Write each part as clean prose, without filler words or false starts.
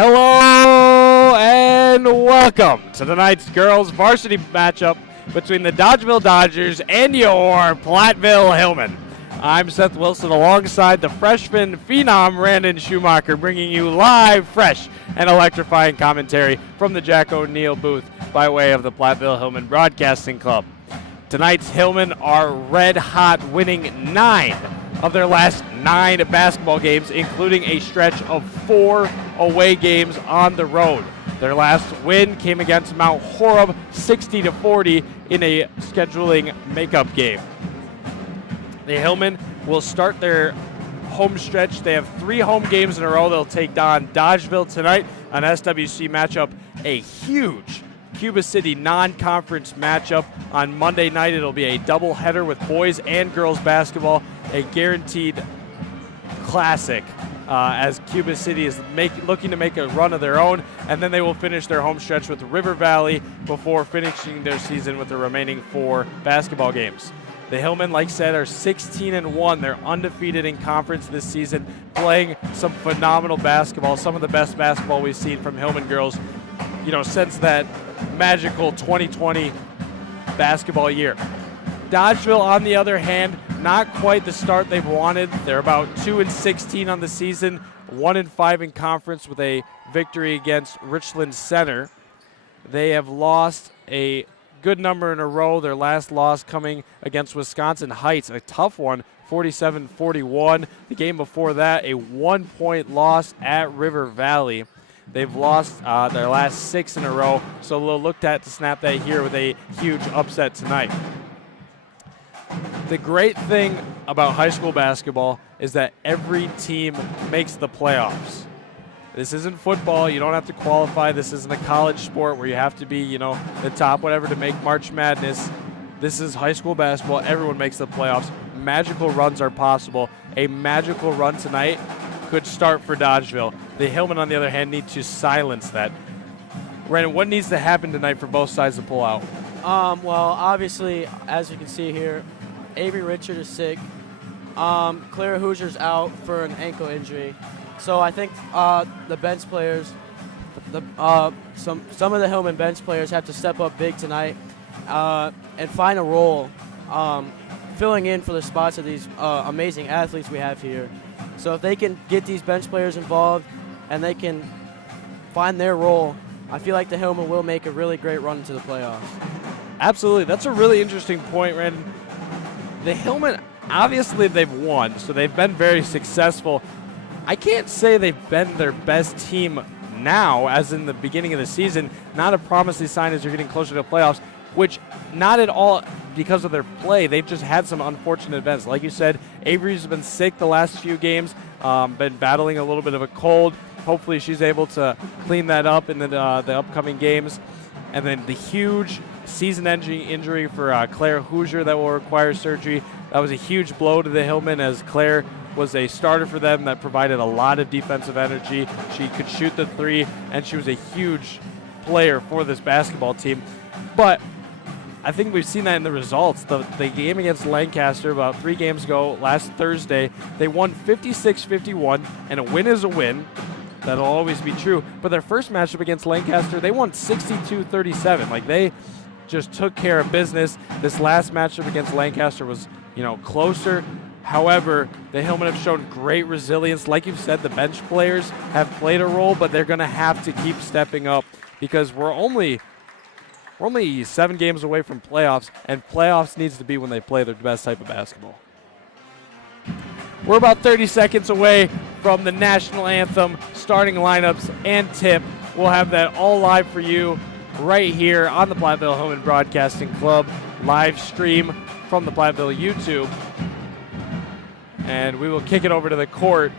Hello and welcome to tonight's girls varsity matchup between the Dodgeville Dodgers and your Platteville Hillmen. I'm Seth Wilson alongside the freshman phenom Brandon Schumacher, bringing you live, fresh, and electrifying commentary from the Jack O'Neill booth by way of the Platteville Hillmen Broadcasting Club. Tonight's Hillmen are red hot, winning 9 of their last 9 basketball games, including a stretch of 4 away games on the road. Their last win came against Mount Horeb 60-40 in a scheduling makeup game. The Hillmen will start their home stretch. They have 3 home games in a row. They'll take on Dodgeville tonight, an SWC matchup, a huge Cuba City non-conference matchup. On Monday night, it'll be a doubleheader with boys and girls basketball, a guaranteed classic as Cuba City is looking to make a run of their own, and then they will finish their home stretch with River Valley before finishing their season with the remaining 4 basketball games. The Hillmen, like I said, are 16-1. They're undefeated in conference this season, playing some phenomenal basketball, some of the best basketball we've seen from Hillmen girls, since that magical 2020 basketball year. Dodgeville, on the other hand, not quite the start they've wanted. They're about 2-16 on the season, 1-5 in conference with a victory against Richland Center. They have lost a good number in a row. Their last loss coming against Wisconsin Heights, a tough one, 47-41. The game before that, a 1-point loss at River Valley. They've lost their last 6 in a row, so they'll look to snap that here with a huge upset tonight. The great thing about high school basketball is that every team makes the playoffs. This isn't football. You don't have to qualify. This isn't a college sport where you have to be, the top whatever to make March Madness. This is high school basketball. Everyone makes the playoffs. Magical runs are possible. A magical run tonight could start for Dodgeville. The Hillmen, on the other hand, need to silence that. Brandon, what needs to happen tonight for both sides to pull out? Well, obviously, as you can see here, Avery Richard is sick. Clara Hoosier's out for an ankle injury. So I think the bench players, some of the Hillman bench players have to step up big tonight and find a role filling in for the spots of these amazing athletes we have here. So if they can get these bench players involved and they can find their role, I feel like the Hillman will make a really great run into the playoffs. Absolutely. That's a really interesting point, Brandon. The Hillmen, obviously they've won, so they've been very successful. I can't say they've been their best team now, as in the beginning of the season. Not a promising sign as you're getting closer to the playoffs, which not at all because of their play. They've just had some unfortunate events. Like you said, Avery's been sick the last few games, been battling a little bit of a cold. Hopefully she's able to clean that up in the upcoming games. And then the huge season-ending injury for Claire Hoosier that will require surgery. That was a huge blow to the Hillmen, as Claire was a starter for them that provided a lot of defensive energy. She could shoot the 3, and she was a huge player for this basketball team. But I think we've seen that in the results. The game against Lancaster about 3 games ago, last Thursday, they won 56-51, and a win is a win. That'll always be true. But their first matchup against Lancaster, they won 62-37. Like, they just took care of business. This last matchup against Lancaster was, closer. However, the Hillmen have shown great resilience. Like you've said, the bench players have played a role, but they're going to have to keep stepping up because we're only 7 games away from playoffs, and playoffs needs to be when they play their best type of basketball. We're about 30 seconds away from the national anthem, starting lineups, and tip. We'll have that all live for you right here on the Platteville Hillmen Broadcasting Club live stream from the Platteville YouTube. And we will kick it over to the court.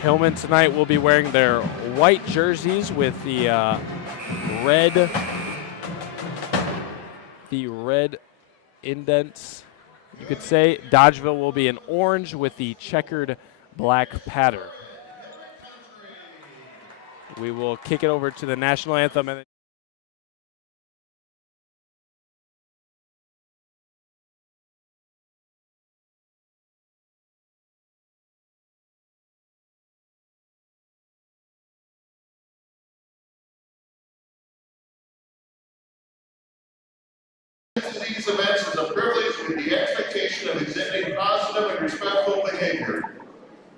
Hillmen tonight will be wearing their white jerseys with the red indents, you could say. Dodgeville will be in orange with the checkered black pattern. We will kick it over to the national anthem. reputation of exhibiting positive and respectful behavior.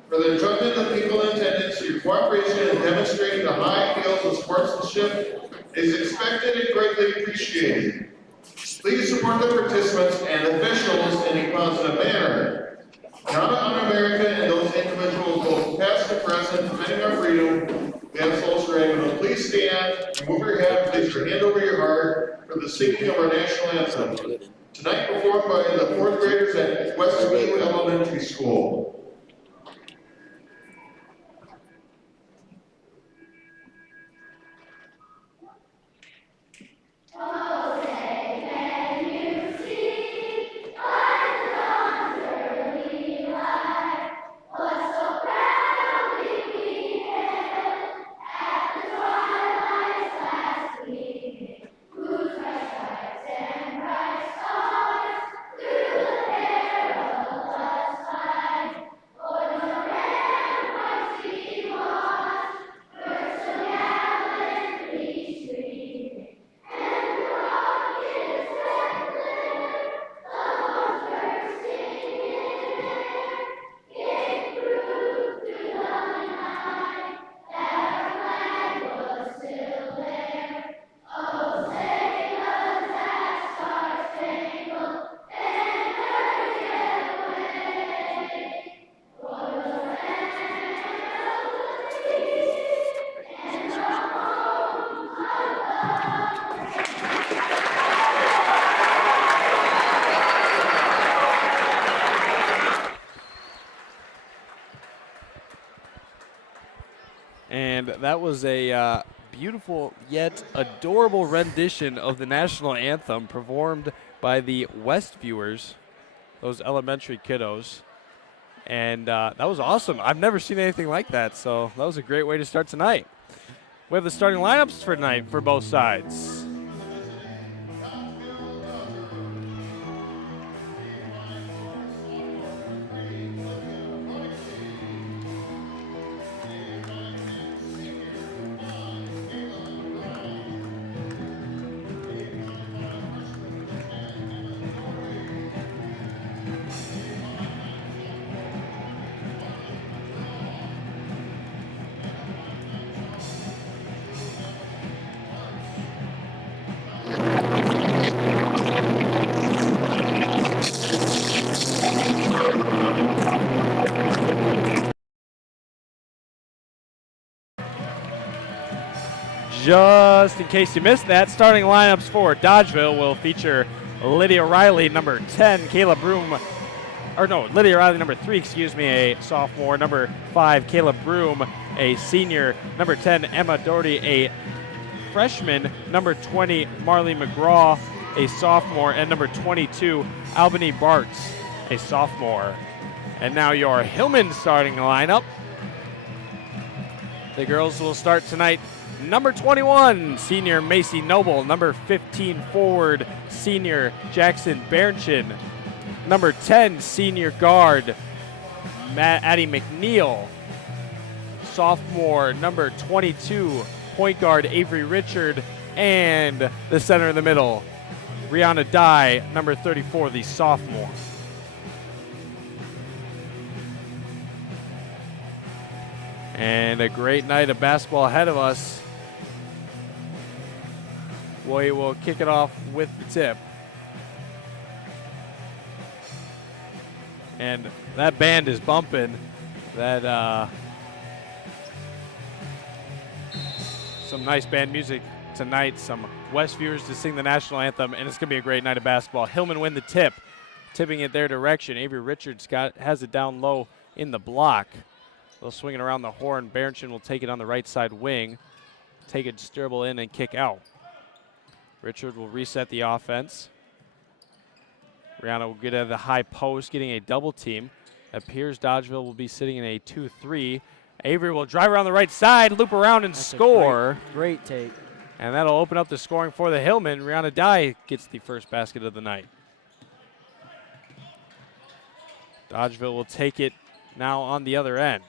For the enjoyment of the people in attendance, your cooperation in demonstrating the high ideals of sportsmanship is expected and greatly appreciated. Please support the participants and officials in a positive manner. Now to honor America and those individuals, both past and present, defending our freedom, we have souls surrender. Please stand, remove your hat, place your hand over your heart for the singing of our national anthem. Tonight performed by the 4th graders at Westview Elementary School. And that was a beautiful yet adorable rendition of the national anthem performed by the Westviewers, those elementary kiddos. And that was awesome. I've never seen anything like that, so that was a great way to start tonight. We have the starting lineups for tonight for both sides. Just in case you missed that, starting lineups for Dodgeville will feature Lydia Riley, number 10, Kayla Broom, Lydia Riley, number 3, a sophomore, number 5, Kayla Broom, a senior, number 10, Emma Doherty, a freshman, number 20, Marley McGraw, a sophomore, and number 22, Albany Bartz, a sophomore. And now your Hillman starting lineup. The girls will start tonight. Number 21, senior Macy Noble. Number 15, forward, senior Jackson Bernchin. Number 10, senior guard, Addie McNeil. Sophomore, number 22, point guard, Avery Richard. And the center in the middle, Rihanna Dye, number 34, the sophomore. And a great night of basketball ahead of us. We will kick it off with the tip. And that band is bumping. That some nice band music tonight. Some Westviewers to sing the national anthem, and it's going to be a great night of basketball. Hillman win the tip, tipping it their direction. Avery Richards has it down low in the block. They'll swing it around the horn. Bernchin will take it on the right side wing. Take it, dribble in, and kick out. Richard will reset the offense. Rihanna will get at the high post, getting a double team. Appears Dodgeville will be sitting in a 2-3. Avery will drive around the right side, loop around, and score. Great take. And that'll open up the scoring for the Hillman. Rihanna Dye gets the first basket of the night. Dodgeville will take it now on the other end.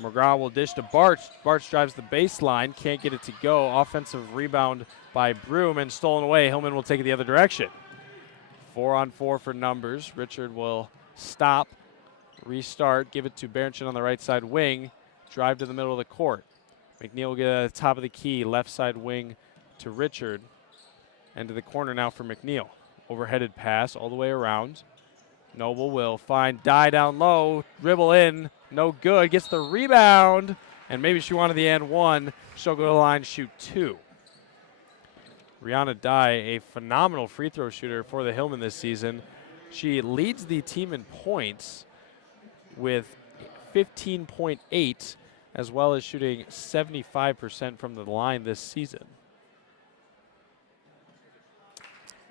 McGraw will dish to Bartz. Bartz drives the baseline, can't get it to go. Offensive rebound by Broom and stolen away. Hillman will take it the other direction. 4-on-4 for numbers. Richard will stop, restart, give it to Berenchin on the right side wing, drive to the middle of the court. McNeil will get at the top of the key, left side wing to Richard, and to the corner now for McNeil. Overheaded pass all the way around. Noble will find Dye down low, dribble in, no good, gets the rebound, and maybe she wanted the and one. She'll go to the line, shoot 2. Rihanna Dye, a phenomenal free throw shooter for the Hillman this season. She leads the team in points with 15.8, as well as shooting 75% from the line this season.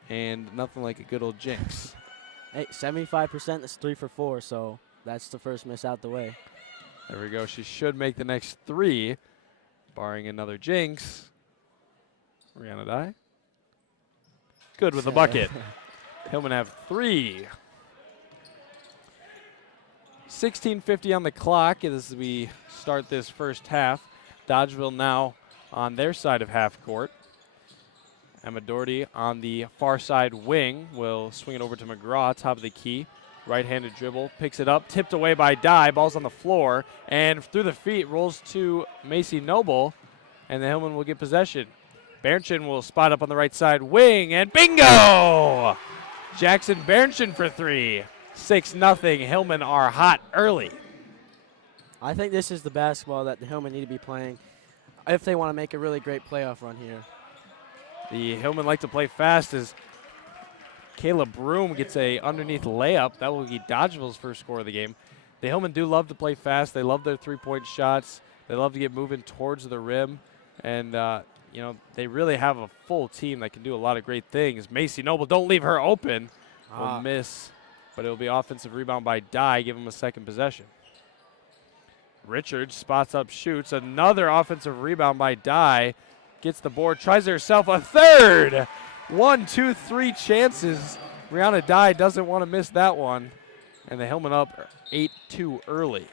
And nothing like a good old jinx. Hey, 75% is 3 for 4, so that's the first miss out the way. There we go. She should make the next 3, barring another jinx. Rihanna Dye. Good with the bucket. Hillman have 3. 16:50 on the clock as we start this first half. Dodgeville now on their side of half court. Emma Doherty on the far side wing will swing it over to McGraw, top of the key. Right-handed dribble, picks it up, tipped away by Dye. Ball's on the floor, and through the feet rolls to Macy Noble, and the Hillman will get possession. Berenchin will spot up on the right side wing, and bingo! Jackson Berenchin for 3. 6-0. Hillman are hot early. I think this is the basketball that the Hillman need to be playing if they want to make a really great playoff run here. The Hillman like to play fast as Kayla Broom gets a underneath layup. That will be Dodgeville's first score of the game. The Hillman do love to play fast. They love their three-point shots. They love to get moving towards the rim. And, you know, they really have a full team that can do a lot of great things. Macy Noble, don't leave her open. Will miss, but it will be offensive rebound by Dye. Give him a second possession. Richards spots up, shoots. Another offensive rebound by Dye. Gets the board, tries herself a third. 1, 2, 3 chances. Rihanna Dye doesn't want to miss that one. And the Hillman up 8-2 early.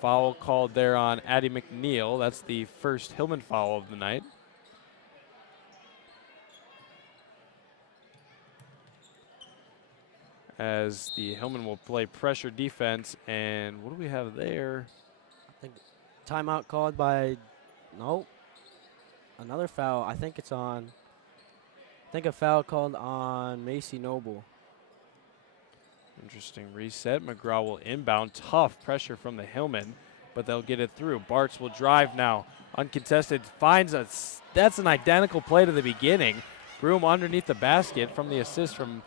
Foul called there on Addie McNeil. That's the first Hillman foul of the night. As the Hillman will play pressure defense. And what do we have there? I think timeout called by, nope, another foul. I think it's on, I think a foul called on Macy Noble. Interesting reset. McGraw will inbound. Tough pressure from the Hillman, but they'll get it through. Bartz will drive now. Uncontested. Finds us. That's an identical play to the beginning. Broom underneath the basket from the assist from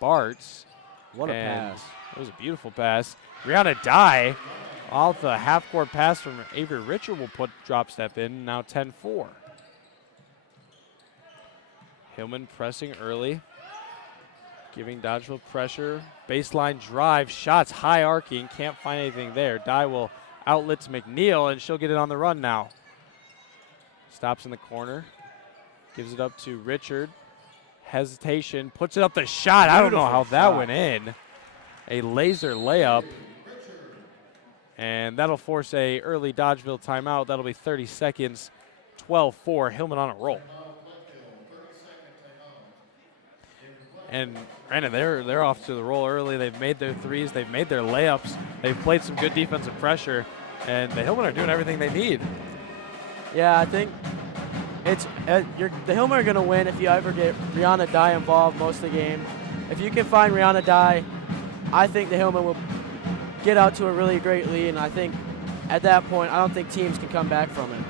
Bartz. What a pass. It was a beautiful pass. Rihanna Dye off the half-court pass from Avery Richard will put drop step in. Now 10-4. Hillman pressing early. Giving Dodgeville pressure. Baseline drive. Shots high arcing. Can't find anything there. Dye will outlet to McNeil, and she'll get it on the run now. Stops in the corner. Gives it up to Richard. Hesitation. Puts it up the shot. I don't know how that went in. A laser layup. And that'll force a early Dodgeville timeout. That'll be 30 seconds. 12-4. Hillman on a roll. And granted, they're off to the roll early. They've made their threes. They've made their layups. They've played some good defensive pressure. And the Hillman are doing everything they need. Yeah, I think it's the Hillman are going to win if you ever get Rihanna Dye involved most of the game. If you can find Rihanna Dye, I think the Hillman will get out to a really great lead. And I think at that point, I don't think teams can come back from it.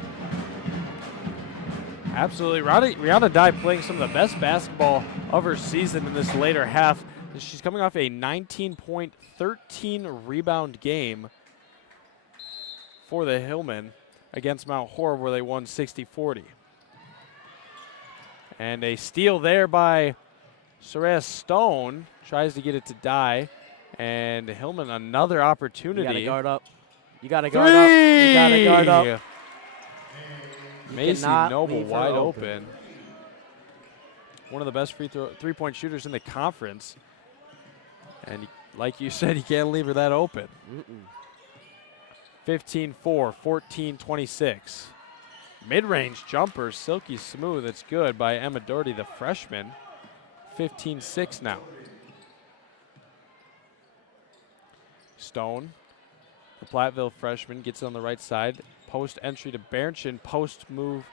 Absolutely. Rihanna Dye playing some of the best basketball of her season in this later half. She's coming off a 19-point, 13-rebound game for the Hillman against Mount Horeb, where they won 60-40. And a steal there by Soraya Stone. Tries to get it to Dye. And Hillman, another opportunity. You got to guard up. You got to guard up. You got to guard up. Macy Noble wide open. One of the best three-point shooters in the conference. And like you said, you can't leave her that open. 15-4, 14-26. Mid-range jumper, silky smooth. It's good by Emma Doherty, the freshman. 15-6 now. Stone, the Platteville freshman, gets it on the right side. Post entry to Bernchin. Post move,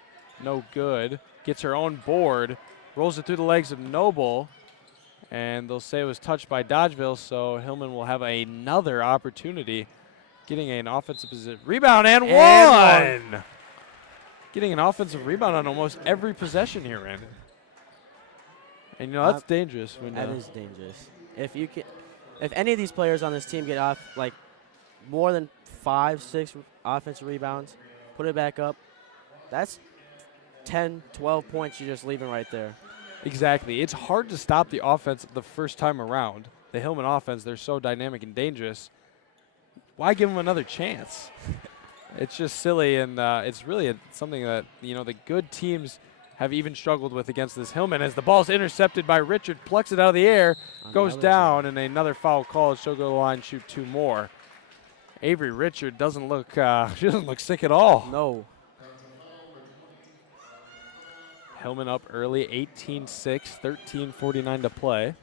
no good. Gets her own board. Rolls it through the legs of Noble. And they'll say it was touched by Dodgeville, so Hillman will have another opportunity. Getting an offensive position. Rebound and one! Getting an offensive rebound on almost every possession here, Randy. And, you know, that's dangerous. That is dangerous. If any of these players on this team get off, like, more than 5, 6 offensive rebounds, put it back up, that's 10, 12 points you're just leaving right there. Exactly. It's hard to stop the offense the first time around. The Hillman offense, they're so dynamic and dangerous. Why give them another chance? It's just silly, and it's really something that, you know, the good teams have even struggled with against this Hillman. As the ball's intercepted by Richard, plucks it out of the air, goes down, and another foul call. She'll go to the line, shoot 2 more. Avery Richard doesn't look, she doesn't look sick at all. No. Hillman up early, 18-6, 13:49 to play.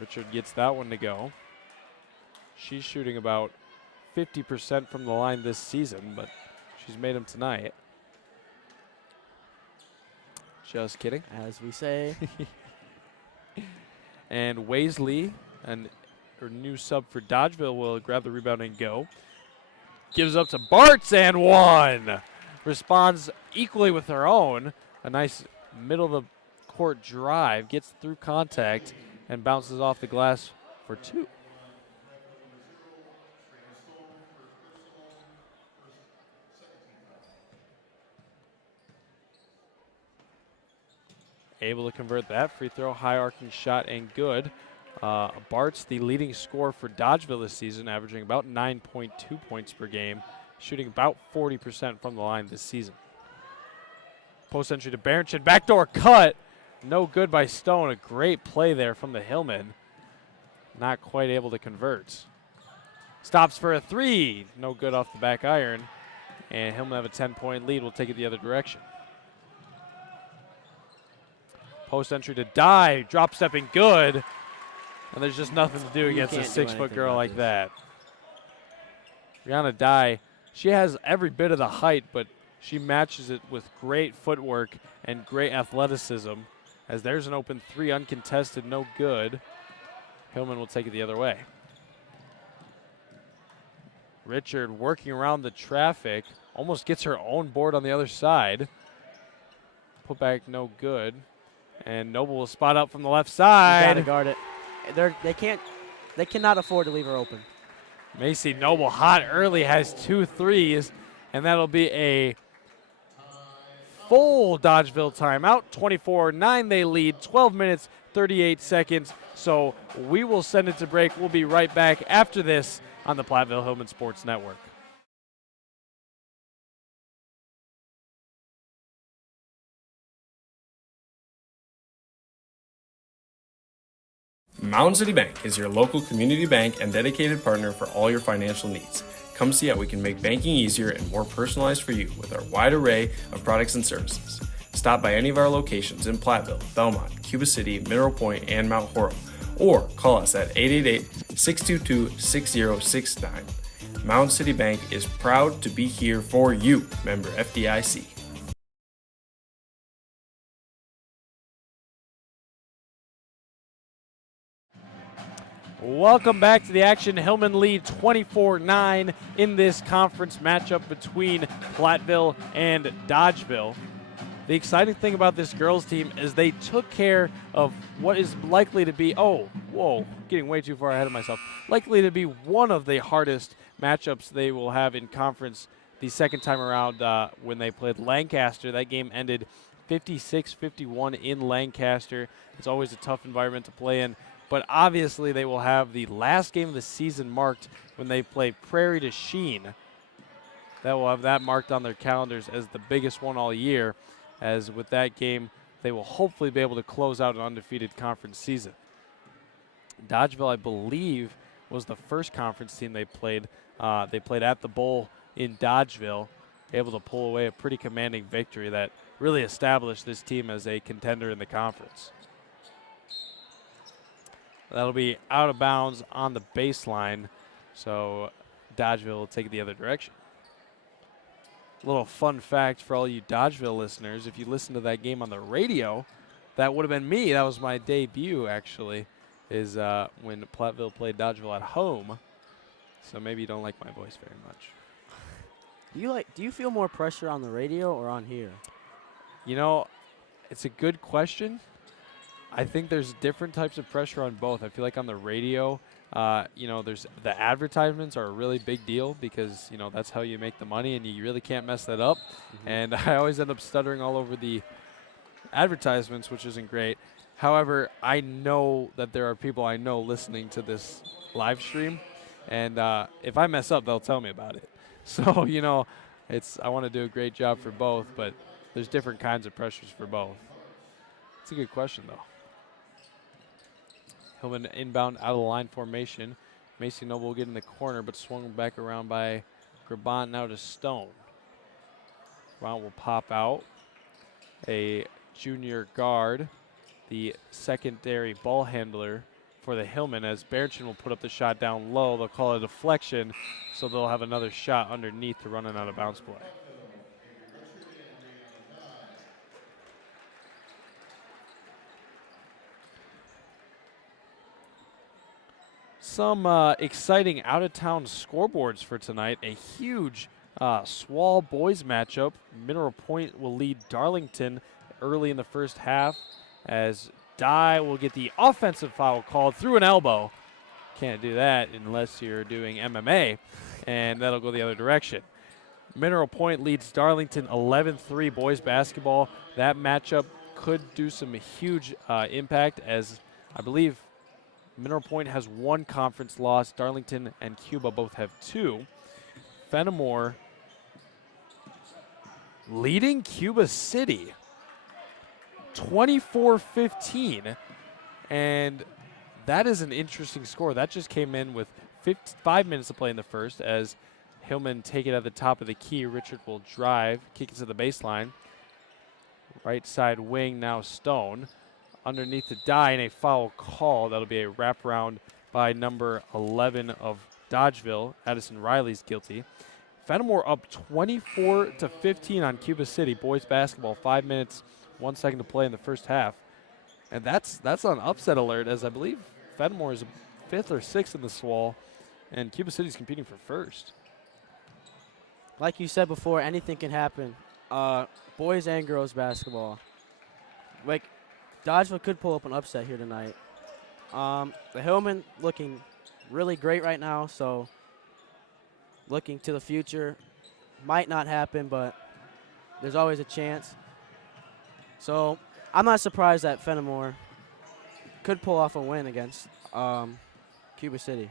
Richard gets that one to go. She's shooting about 50% from the line this season, but she's made them tonight. Just kidding. As we say. And Waisley, her new sub for Dodgeville, will grab the rebound and go. Gives up to Bartz and one. Responds equally with her own. A nice middle of the court drive. Gets through contact and bounces off the glass for 2. Able to convert that free throw, high arcing shot and good. Bart's the leading scorer for Dodgeville this season, averaging about 9.2 points per game, shooting about 40% from the line this season. Post entry to Bernchin, backdoor cut, no good by Stone. A great play there from the Hillman. Not quite able to convert. Stops for a 3, no good off the back iron. And Hillman have a 10-point lead. We'll take it the other direction. Post entry to Dye, drop stepping good. And there's just nothing to do against a 6-foot girl like that. Brianna Dye, she has every bit of the height, but she matches it with great footwork and great athleticism. As there's an open 3, uncontested, no good. Hillman will take it the other way. Richard working around the traffic, almost gets her own board on the other side. Put back, no good. And Noble will spot up from the left side. You gotta guard it. They cannot afford to leave her open. Macy Noble hot early, has 2 threes, and that'll be a full Dodgeville timeout. 24-9 they lead, 12 minutes, 38 seconds. So we will send it to break. We'll be right back after this on the Platteville Hillman Sports Network. Mountain City Bank is your local community bank and dedicated partner for all your financial needs. Come see how we can make banking easier and more personalized for you with our wide array of products and services. Stop by any of our locations in Platteville, Belmont, Cuba City, Mineral Point, and Mount Horrell, or call us at 888-622-6069. Mountain City Bank is proud to be here for you, member FDIC. Welcome back to the action. Hillman lead 24-9 in this conference matchup between Platteville and Dodgeville. The exciting thing about this girls team is they took care of what is likely to be, getting way too far ahead of myself, likely to be one of the hardest matchups they will have in conference the second time around when they played Lancaster. That game ended 56-51 in Lancaster. It's always a tough environment to play in. But obviously they will have the last game of the season marked when they play Prairie to Sheen. That will have that marked on their calendars as the biggest one all year, as with that game they will hopefully be able to close out an undefeated conference season. Dodgeville, I believe, was the first conference team they played. They played at the Bowl in Dodgeville, able to pull away a pretty commanding victory that really established this team as a contender in the conference. That'll be out of bounds on the baseline, so Dodgeville will take it the other direction. A little fun fact for all you Dodgeville listeners, if you listen to that game on the radio, that would have been me. That was my debut, actually, is when Platteville played Dodgeville at home. So maybe you don't like my voice very much. Do you feel more pressure on the radio or on here? You know, it's a good question. I think there's different types of pressure on both. I feel like on the radio, there's the advertisements are a really big deal because, that's how you make the money and you really can't mess that up. Mm-hmm. And I always end up stuttering all over the advertisements, which isn't great. However, I know that there are people I know listening to this live stream, and if I mess up, they'll tell me about it. So, I want to do a great job for both, but there's different kinds of pressures for both. It's a good question, though. Hillman inbound out of the line formation. Macy Noble will get in the corner, but swung back around by Grabant now to Stone. Grabant will pop out. A junior guard, the secondary ball handler for the Hillman, as Berenchin will put up the shot down low. They'll call it a deflection, so they'll have another shot underneath to run an out of bounds play. Some exciting out-of-town scoreboards for tonight. A huge Swall boys matchup. Mineral Point will lead Darlington early in the first half as Dye will get the offensive foul called through an elbow. Can't do that unless you're doing MMA, and that'll go the other direction. Mineral Point leads Darlington 11-3 boys basketball. That matchup could do some huge impact, as I believe Mineral Point has one conference loss. Darlington and Cuba both have two. Fenimore leading Cuba City 24-15, and that is an interesting score. That just came in with 5 minutes to play in the first as Hillman take it at the top of the key. Richard will drive, kick it to the baseline. Right side wing now Stone. Underneath the die and a foul call. That'll be a wraparound by number 11 of Dodgeville. Addison Riley's guilty. Fenimore up 24-15 on Cuba City boys basketball. 5 minutes, 1 second to play in the first half. And that's on upset alert, as I believe Fenimore is 5th or 6th in the Swall, and Cuba City's competing for first. Like you said before, anything can happen. Boys and girls basketball. Like, Dodgeville could pull up an upset here tonight. The Hillman looking really great right now, so looking to the future. Might not happen, but there's always a chance. So I'm not surprised that Fenimore could pull off a win against Cuba City.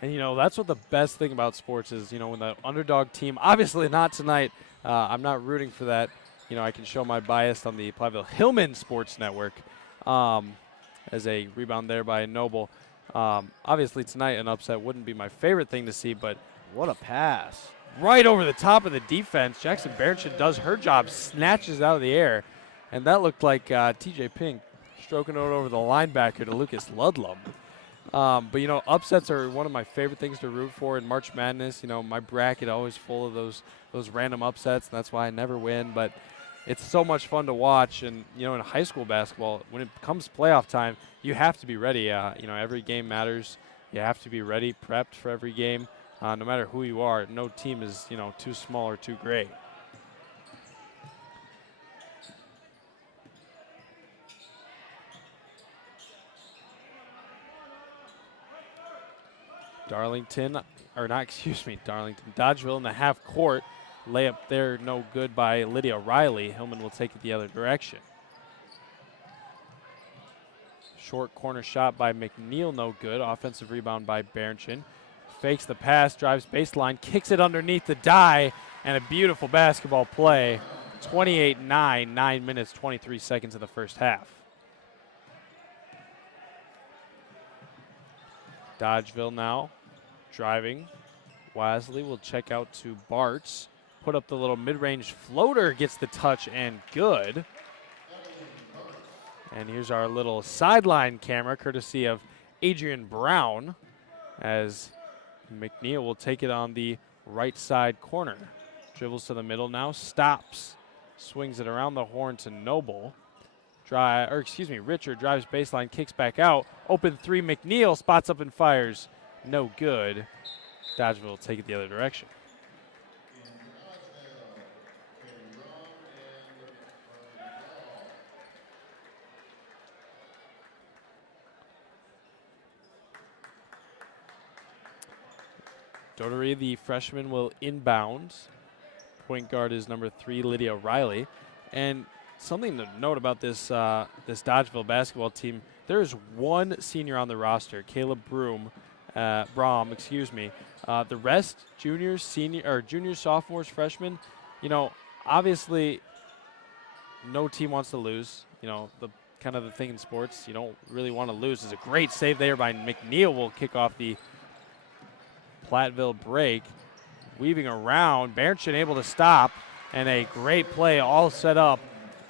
And, that's what the best thing about sports is, when the underdog team, obviously not tonight, I'm not rooting for that. I can show my bias on the Platteville Hillman Sports Network as a rebound there by Noble. Obviously tonight an upset wouldn't be my favorite thing to see, but what a pass. Right over the top of the defense. Jackson Berenchin does her job, snatches it out of the air, and that looked like TJ Pink stroking it over the linebacker to Lucas Ludlum. But, upsets are one of my favorite things to root for in March Madness. My bracket always full of those random upsets, and that's why I never win. But it's so much fun to watch. And, in high school basketball, when it comes playoff time, you have to be ready. Every game matters. You have to be ready, prepped for every game, no matter who you are. No team is, too small or too great. Dodgeville in the half court. Layup there, no good by Lydia Riley. Hillman will take it the other direction. Short corner shot by McNeil, no good. Offensive rebound by Berenchin. Fakes the pass, drives baseline, kicks it underneath the die, and a beautiful basketball play. 28-9, 9 minutes, 23 seconds in the first half. Dodgeville now driving, Wasley will check out to Bartz. Put up the little mid-range floater, gets the touch and good. And here's our little sideline camera, courtesy of Adrian Brown, as McNeil will take it on the right side corner. Dribbles to the middle now, stops, swings it around the horn to Noble. Richard drives baseline, kicks back out. Open three, McNeil spots up and fires. No good. Dodgeville will take it the other direction. Dotery, the freshman, will inbound. Point guard is number 3, Lydia Riley. And something to note about this this Dodgeville basketball team, there is one senior on the roster, Caleb Braum. The rest, juniors, sophomores, freshmen. You know, obviously, no team wants to lose. You know, the kind of the thing in sports, you don't really want to lose. It's a great save there by McNeil. Will kick off the Platteville break. Weaving around, Bernchin able to stop, and a great play all set up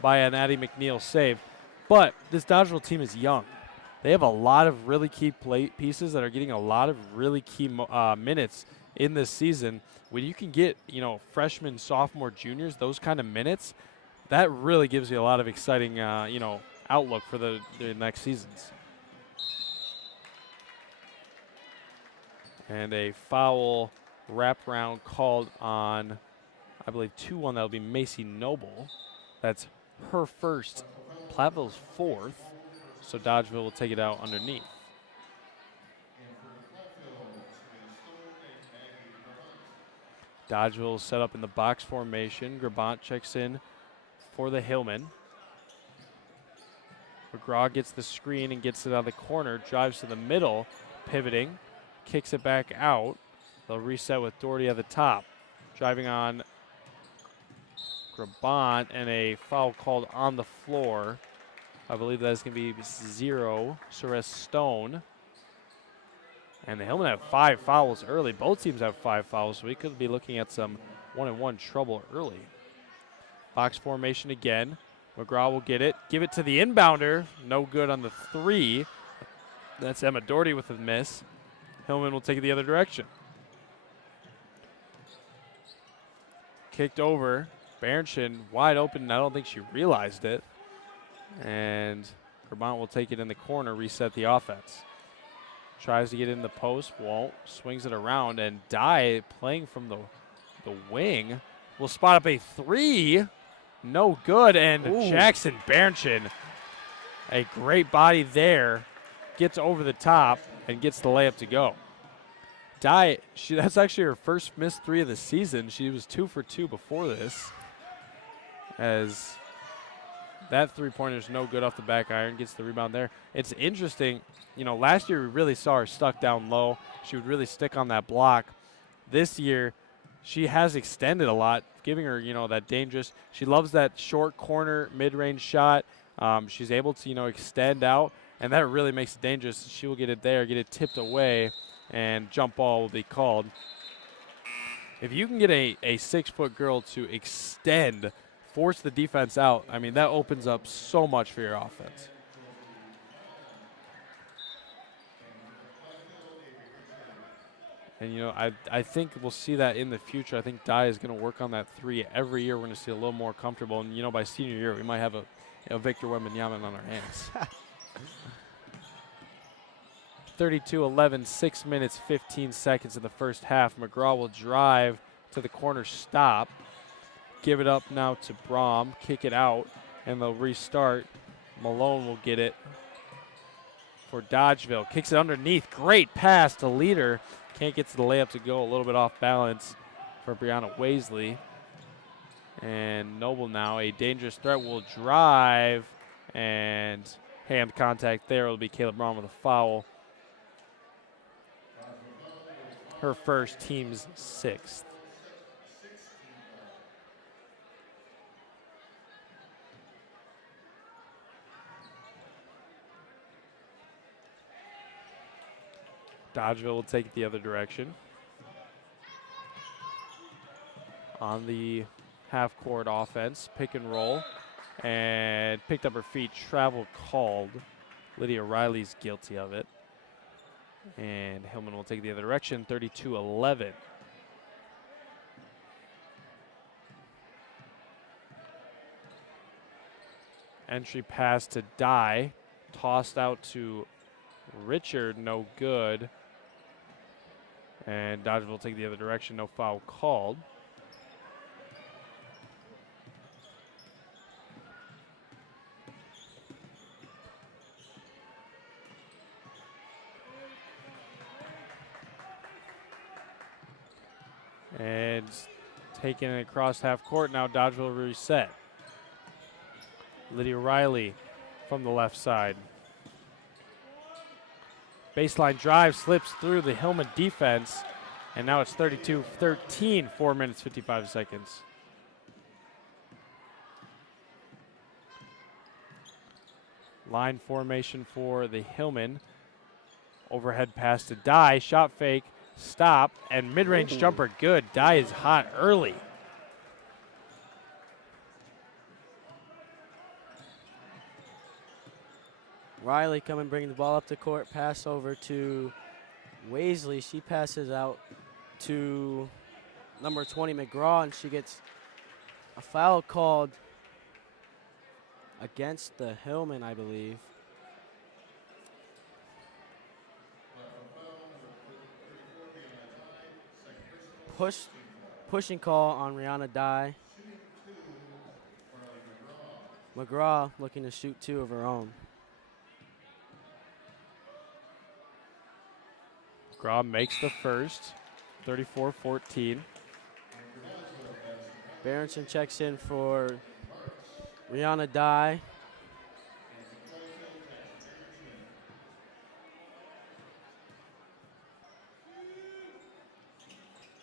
by an Addie McNeil save. But this Dodgeville team is young. They have a lot of really key pieces that are getting a lot of really key minutes in this season. When you can get, you know, freshmen, sophomore, juniors, those kind of minutes, that really gives you a lot of exciting, outlook for the next seasons. And a foul wraparound called on, I believe, 2-1. That'll be Macy Noble. That's her first, Platteville's 4th. So Dodgeville will take it out underneath. Dodgeville set up in the box formation. Grabant checks in for the Hillman. McGraw gets the screen and gets it out of the corner. Drives to the middle, pivoting. Kicks it back out. They'll reset with Doherty at the top. Driving on Grabant, and a foul called on the floor. I believe that's going to be 0, Ceres Stone. And the Hillmen have 5 fouls early. Both teams have 5 fouls, so we could be looking at some 1-on-1 trouble early. Box formation again. McGraw will get it. Give it to the inbounder. No good on the 3. That's Emma Doherty with a miss. Hillman will take it the other direction. Kicked over. Bernchin wide open. I don't think she realized it. And Vermont will take it in the corner, reset the offense. Tries to get in the post, won't. Swings it around, and Dye, playing from the wing, will spot up a 3. No good, and Ooh. Jackson Bernchin, a great body there, gets over the top and gets the layup to go. Dye, that's actually her first missed 3 of the season. She was 2 for 2 before this, as that 3-pointer is no good off the back iron, gets the rebound there. It's interesting, you know, last year we really saw her stuck down low. She would really stick on that block. This year, she has extended a lot, giving her, you know, that dangerous. She loves that short corner mid-range shot. She's able to, you know, extend out, and that really makes it dangerous. She will get it there, get it tipped away, and jump ball will be called. If you can get a 6-foot girl to extend, force the defense out, I mean, that opens up so much for your offense. And, you know, I think we'll see that in the future. I think Dye is going to work on that 3 every year. We're going to see a little more comfortable. And, you know, by senior year, we might have a Victor Wembanyama on our hands. 32-11, 6 minutes, 15 seconds in the first half. McGraw will drive to the corner, stop. Give it up now to Braum, kick it out, and they'll restart. Malone will get it for Dodgeville. Kicks it underneath. Great pass to Leader. Can't get to the layup to go. A little bit off balance for Brianna Waisley. And Noble now, a dangerous threat, will drive, and hand contact there. It'll be Caleb Braum with a foul. Her first, team's 6th. Dodgeville will take it the other direction. on the half-court offense. Pick and roll. And picked up her feet. Travel called. Lydia Riley's guilty of it. And Hillman will take the other direction, 32-11. Entry pass to Dye. Tossed out to Richard, no good. And Dodgeville will take the other direction, no foul called. And taking it across half court, now Dodgeville reset. Lydia Riley from the left side. Baseline drive slips through the Hillman defense, and now it's 32-13, 4 minutes, 55 seconds. Line formation for the Hillman. Overhead pass to Dye, shot fake, stop, and mid-range jumper good. Dye is hot early. Riley coming, bringing the ball up the court, pass over to Waisley. She passes out to number 20, McGraw, and she gets a foul called against the Hillman, I believe. Pushing call on Rihanna Dye. McGraw looking to shoot 2 of her own. McGraw makes the first, 34-14. Berenson checks in for Rihanna Dye.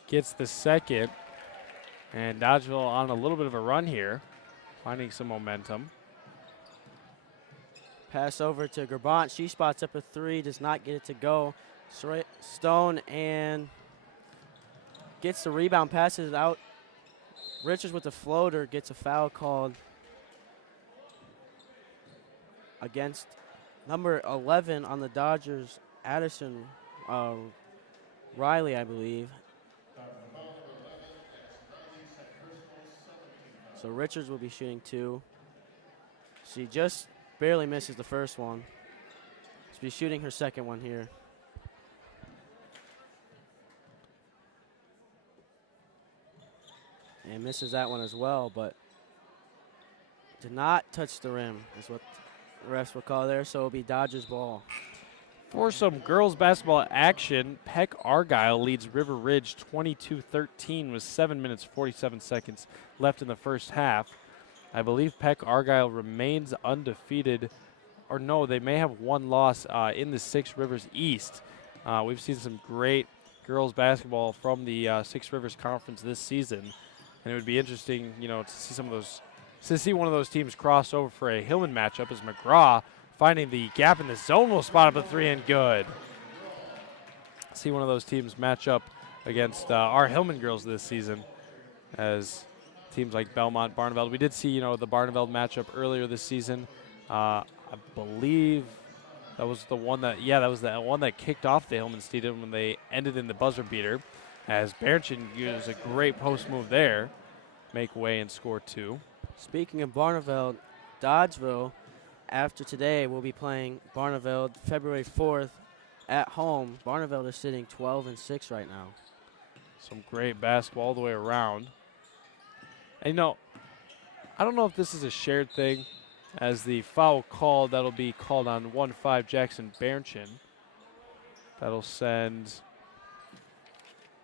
Gets the second, and Dodgeville on a little bit of a run here, finding some momentum. Pass over to Grabant. She spots up a 3, does not get it to go. Stone and gets the rebound, passes it out. Richards with the floater gets a foul called against number 11 on the Dodgers, Addison Riley, I believe. So Richards will be shooting 2. She just barely misses the first one. She'll be shooting her second one here. And misses that one as well, but did not touch the rim, is what the refs will call there, so it'll be Dodgers ball. For some girls basketball action, Peck Argyle leads River Ridge 22-13 with 7 minutes 47 seconds left in the first half. I believe Peck Argyle remains undefeated, or no, they may have one loss in the Six Rivers East. We've seen some great girls basketball from the Six Rivers Conference this season. And it would be interesting, you know, to see one of those teams cross over for a Hillman matchup as McGraw finding the gap in the zone will spot up a 3 and good. See one of those teams match up against our Hillman girls this season as teams like Belmont, Barneveld. We did see, you know, the Barneveld matchup earlier this season. I believe that was the one that, that was the one that kicked off the Hillman Stadium when they ended in the buzzer beater. As Berenson used a great post move there, make way and score 2. Speaking of Barneveld, Dodgeville, after today, will be playing Barneveld February 4th at home. Barneveld is sitting 12-6 right now. Some great basketball all the way around. And, you know, I don't know if this is a shared thing, as the foul call that'll be called on 1-5 Jackson Berenson. That'll send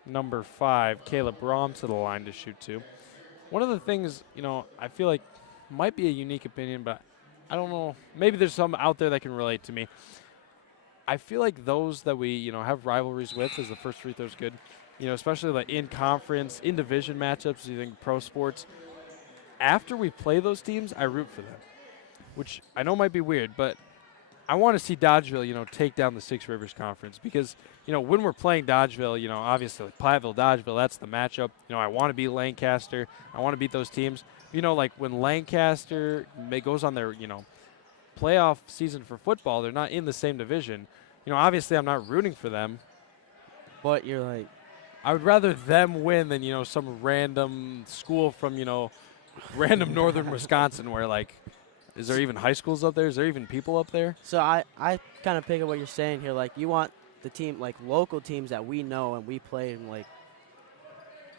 number 5, Kayla Brom, to the line to shoot 2. One of the things, you know, I feel like might be a unique opinion, but I don't know. Maybe there's some out there that can relate to me. I feel like those that we, you know, have rivalries with, as the first free throw's good, you know, especially like in conference, in division matchups, you think pro sports, after we play those teams, I root for them, which I know might be weird, but I want to see Dodgeville, take down the Six Rivers Conference because, when we're playing Dodgeville, obviously Platteville, Dodgeville, that's the matchup. I want to beat Lancaster. I want to beat those teams. Like when Lancaster goes on their, playoff season for football, they're not in the same division. Obviously I'm not rooting for them. But you're like, I would rather them win than, some random school from, random northern Wisconsin where, like, is there even high schools up there? Is there even people up there? so I kind of pick up what you're saying here. Like, you want the team, like, local teams that we know and we play and, like,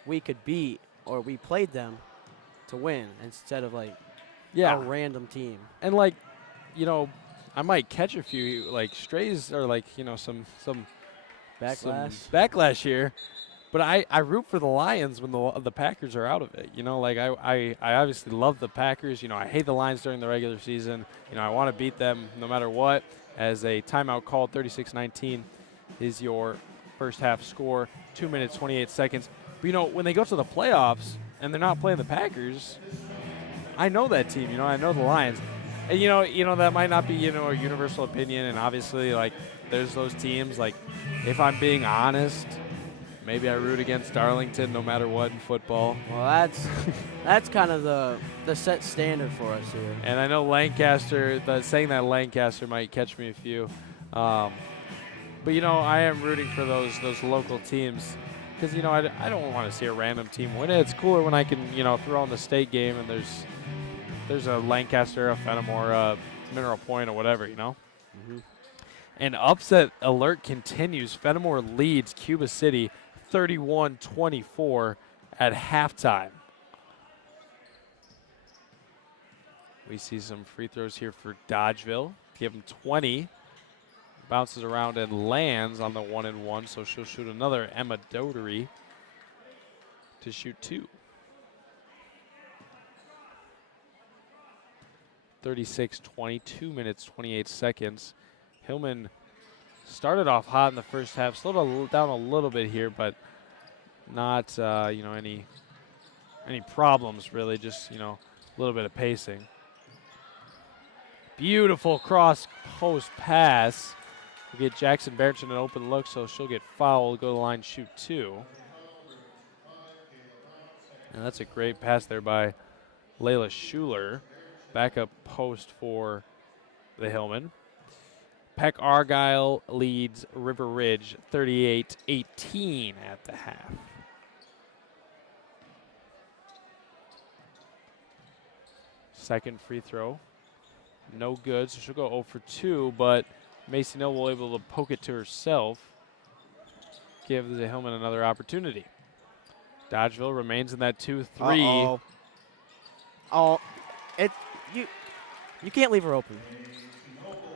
we could beat or we played them to win instead of, like, a random team. And, like, I might catch a few, like, strays or, like, some backlash here. But I root for the Lions when the Packers are out of it. Like I obviously love the Packers. I hate the Lions during the regular season. I want to beat them no matter what. As a timeout called, 36-19 is your first half score, 2 minutes, 28 seconds. But, when they go to the playoffs and they're not playing the Packers, I know that team. I know the Lions. And, that might not be, a universal opinion. And obviously, like, there's those teams. Like, if I'm being honest, maybe I root against Darlington no matter what in football. Well, that's kind of the set standard for us here. And I know Lancaster, saying that Lancaster might catch me a few. But, I am rooting for those local teams because, I don't want to see a random team win it. It's cooler when I can, throw on the state game and there's a Lancaster, a Fenimore, a Mineral Point or whatever, Mm-hmm. And upset alert continues. Fenimore leads Cuba City 31-24 at halftime. We see some free throws here for Dodgeville. Give them 20. Bounces around and lands on the 1-and-1, so she'll shoot another Emma Dotery to shoot 2. 36-20, 2 minutes, 28 seconds. Hillman started off hot in the first half, slowed down a little bit here, but not, any problems really, just, a little bit of pacing. Beautiful cross post pass. We'll get Jackson Barrington an open look, so she'll get fouled, go to the line, shoot 2. And that's a great pass there by Layla Schuler. Backup post for the Hillman. Peck Argyle leads River Ridge 38-18 at the half. Second free throw. No good, so she'll go 0 for 2, but Macy Noble able to poke it to herself. Give the Hillman another opportunity. Dodgeville remains in that 2-3. Oh, you can't leave her open.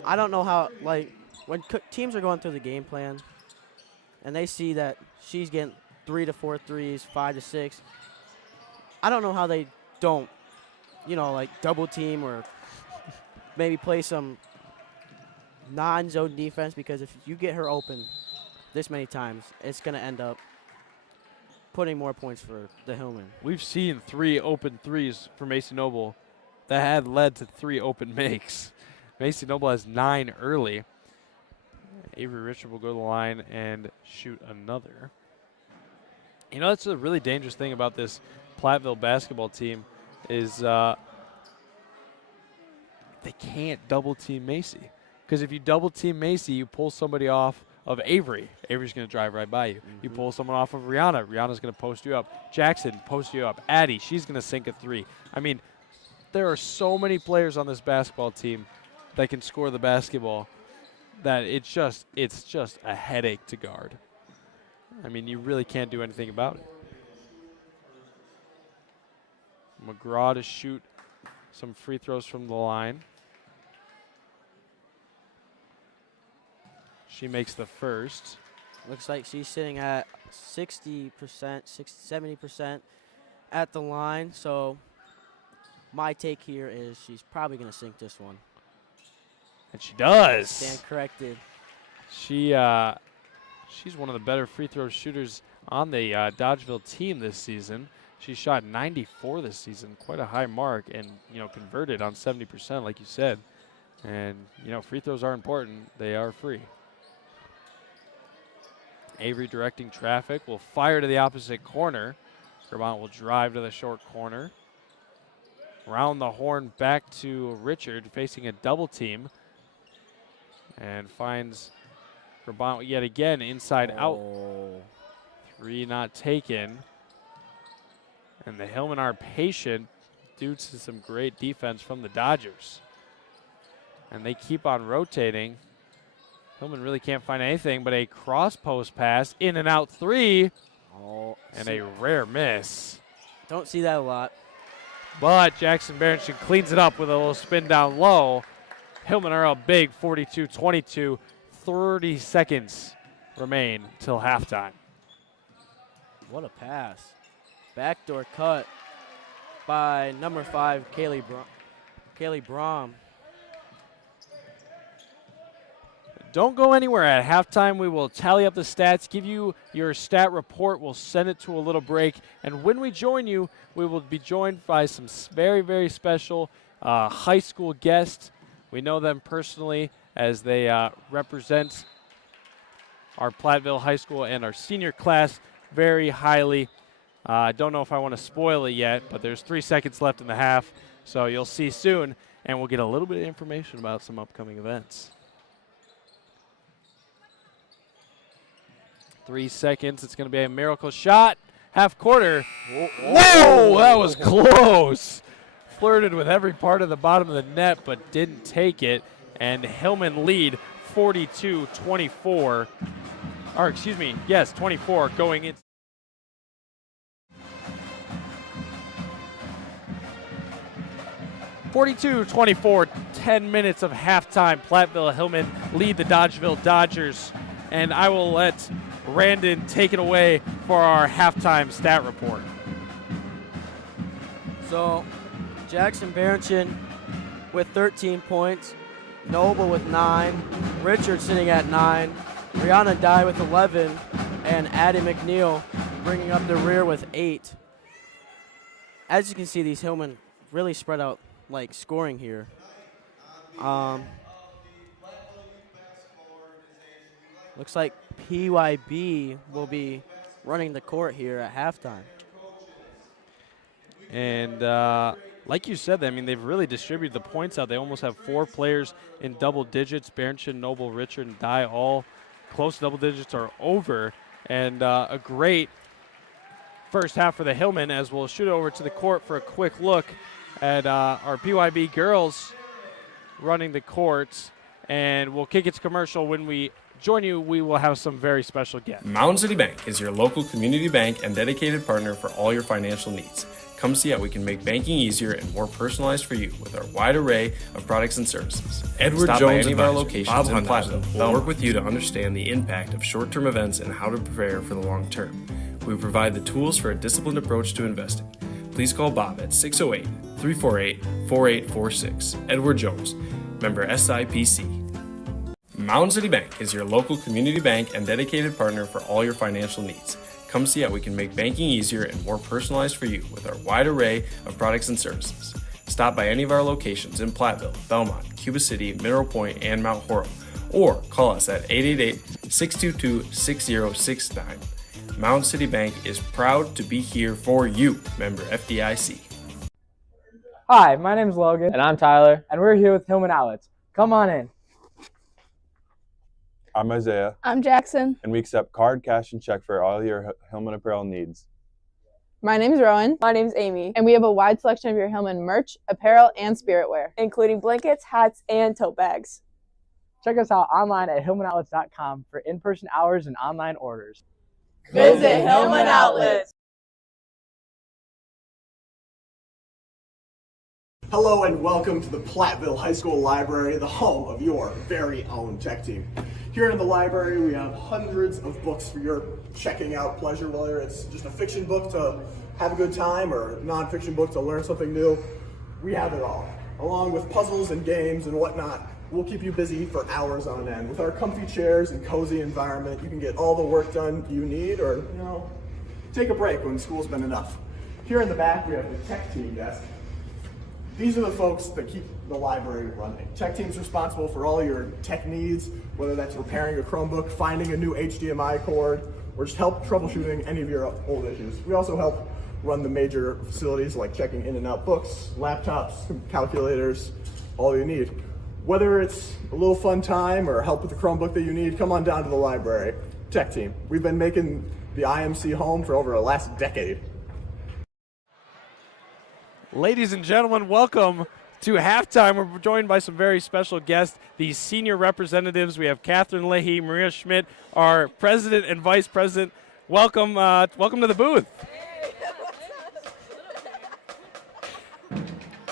I don't know how, like, when teams are going through the game plan and they see that she's getting 3 to 4 threes, 5 to 6, I don't know how they don't, like double team or maybe play some non-zone defense, because if you get her open this many times, it's going to end up putting more points for the Hillman. We've seen 3 open threes for Macy Noble that had led to 3 open makes. Macy Noble has 9 early. Avery Richard will go to the line and shoot another. That's a really dangerous thing about this Platteville basketball team is they can't double team Macy. Because if you double team Macy, you pull somebody off of Avery. Avery's going to drive right by you. Mm-hmm. You pull someone off of Rihanna. Rihanna's going to post you up. Jackson, post you up. Addie, she's going to sink a 3. I mean, there are so many players on this basketball team that can score the basketball that it's just a headache to guard. I mean, you really can't do anything about it. McGraw to shoot some free throws from the line. She makes the first. Looks like she's sitting at 60%, 70% at the line. So my take here is she's probably going to sink this one. And she does. Stand corrected. She's one of the better free throw shooters on the Dodgeville team this season. She shot 94 this season, quite a high mark, and converted on 70%, like you said. And, you know, free throws are important. They are free. Avery directing traffic will fire to the opposite corner. Vermont will drive to the short corner. Round the horn back to Richard, facing a double team. And finds Vermont yet again inside out. 3 not taken. And the Hillmen are patient due to some great defense from the Dodgers. And they keep on rotating. Hillman really can't find anything but a cross post pass, in and out 3, and a rare miss. Don't see that a lot. But Jackson Berenson cleans it up with a little spin down low. Hillman are up big, 42-22. 30 seconds remain till halftime. What a pass. Backdoor cut by number 5, Kaylee Brom. Don't go anywhere. At halftime, we will tally up the stats, give you your stat report. We'll send it to a little break. And when we join you, we will be joined by some very, very special high school guests. We know them personally as they represent our Platteville High School and our senior class very highly. I don't know if I want to spoil it yet, but there's 3 seconds left in the half, so you'll see soon. And we'll get a little bit of information about some upcoming events. 3 seconds. It's going to be a miracle shot. Half quarter. Whoa, that was close. Flirted with every part of the bottom of the net, but didn't take it. And Hillman lead 42-24. Or excuse me, yes, 24 going in. (42-24), 10 minutes of halftime. Platteville Hillman lead the Dodgeville Dodgers. And I will let Randon take it away for our halftime stat report. So, Jackson Berenson with 13 points, Noble with 9, Richard sitting at 9, Brianna Dye with 11, and Addie McNeil bringing up the rear with 8. As you can see, these Hillmen really spread out like scoring here. Looks like PYB will be running the court here at halftime. And like you said, I mean, they've really distributed the points out. They almost have 4 players in double digits. Berenson, Noble, Richard, and Dye all close to double digits or over. And a great first half for the Hillmen, as we'll shoot over to the court for a quick look at our PYB girls running the courts. And we'll kick it to commercial. When we join you, we will have some very special guests. Mountain City Bank is your local community bank and dedicated partner for all your financial needs. Come see how we can make banking easier and more personalized for you with our wide array of products and services. Edward Stop Jones by any of our locations in Platteville will work with you to understand the impact of short-term events and how to prepare for the long term. We provide the tools for a disciplined approach to investing. Please call Bob at 608-348-4846. Edward Jones, member SIPC. Mountain City Bank is your local community bank and dedicated partner for all your financial needs. Come see how we can make banking easier and more personalized for you with our wide array of products and services. Stop by any of our locations in Platteville, Belmont, Cuba City, Mineral Point, and Mount Horeb, or call us at 888-622-6069. Mountain City Bank is proud to be here for you, member FDIC. Hi, my name is Logan. And I'm Tyler. And we're here with Hillman Outlets. Come on in. I'm Isaiah. I'm Jackson. And we accept card, cash, and check for all your Hillman apparel needs. My name's Rowan. My name's Amy. And we have a wide selection of your Hillman merch, apparel, and spiritwear, including blankets, hats, and tote bags. Check us out online at hillmanoutlets.com for in-person hours and online orders. Visit Hillman Outlets. Hello and welcome to the Platteville High School Library, the home of your very own tech team. Here in the library, we have hundreds of books for your checking out pleasure, whether it's just a fiction book to have a good time or a nonfiction book to learn something new. We have it all, along with puzzles and games and whatnot. We'll keep you busy for hours on end. With our comfy chairs and cozy environment, you can get all the work done you need or, take a break when school's been enough. Here in the back, we have the tech team desk. These are the folks that keep the library running. Tech team's responsible for all your tech needs, whether that's repairing a Chromebook, finding a new HDMI cord, or just help troubleshooting any of your old issues. We also help run the major facilities like checking in and out books, laptops, calculators, all you need. Whether it's a little fun time or help with the Chromebook that you need, come on down to the library. Tech team. We've been making the IMC home for over the last decade. Ladies and gentlemen, welcome to halftime. We're joined by some very special guests, these senior representatives. We have Catherine Leahy, Maria Schmidt, our president and vice president. Welcome, welcome to the booth.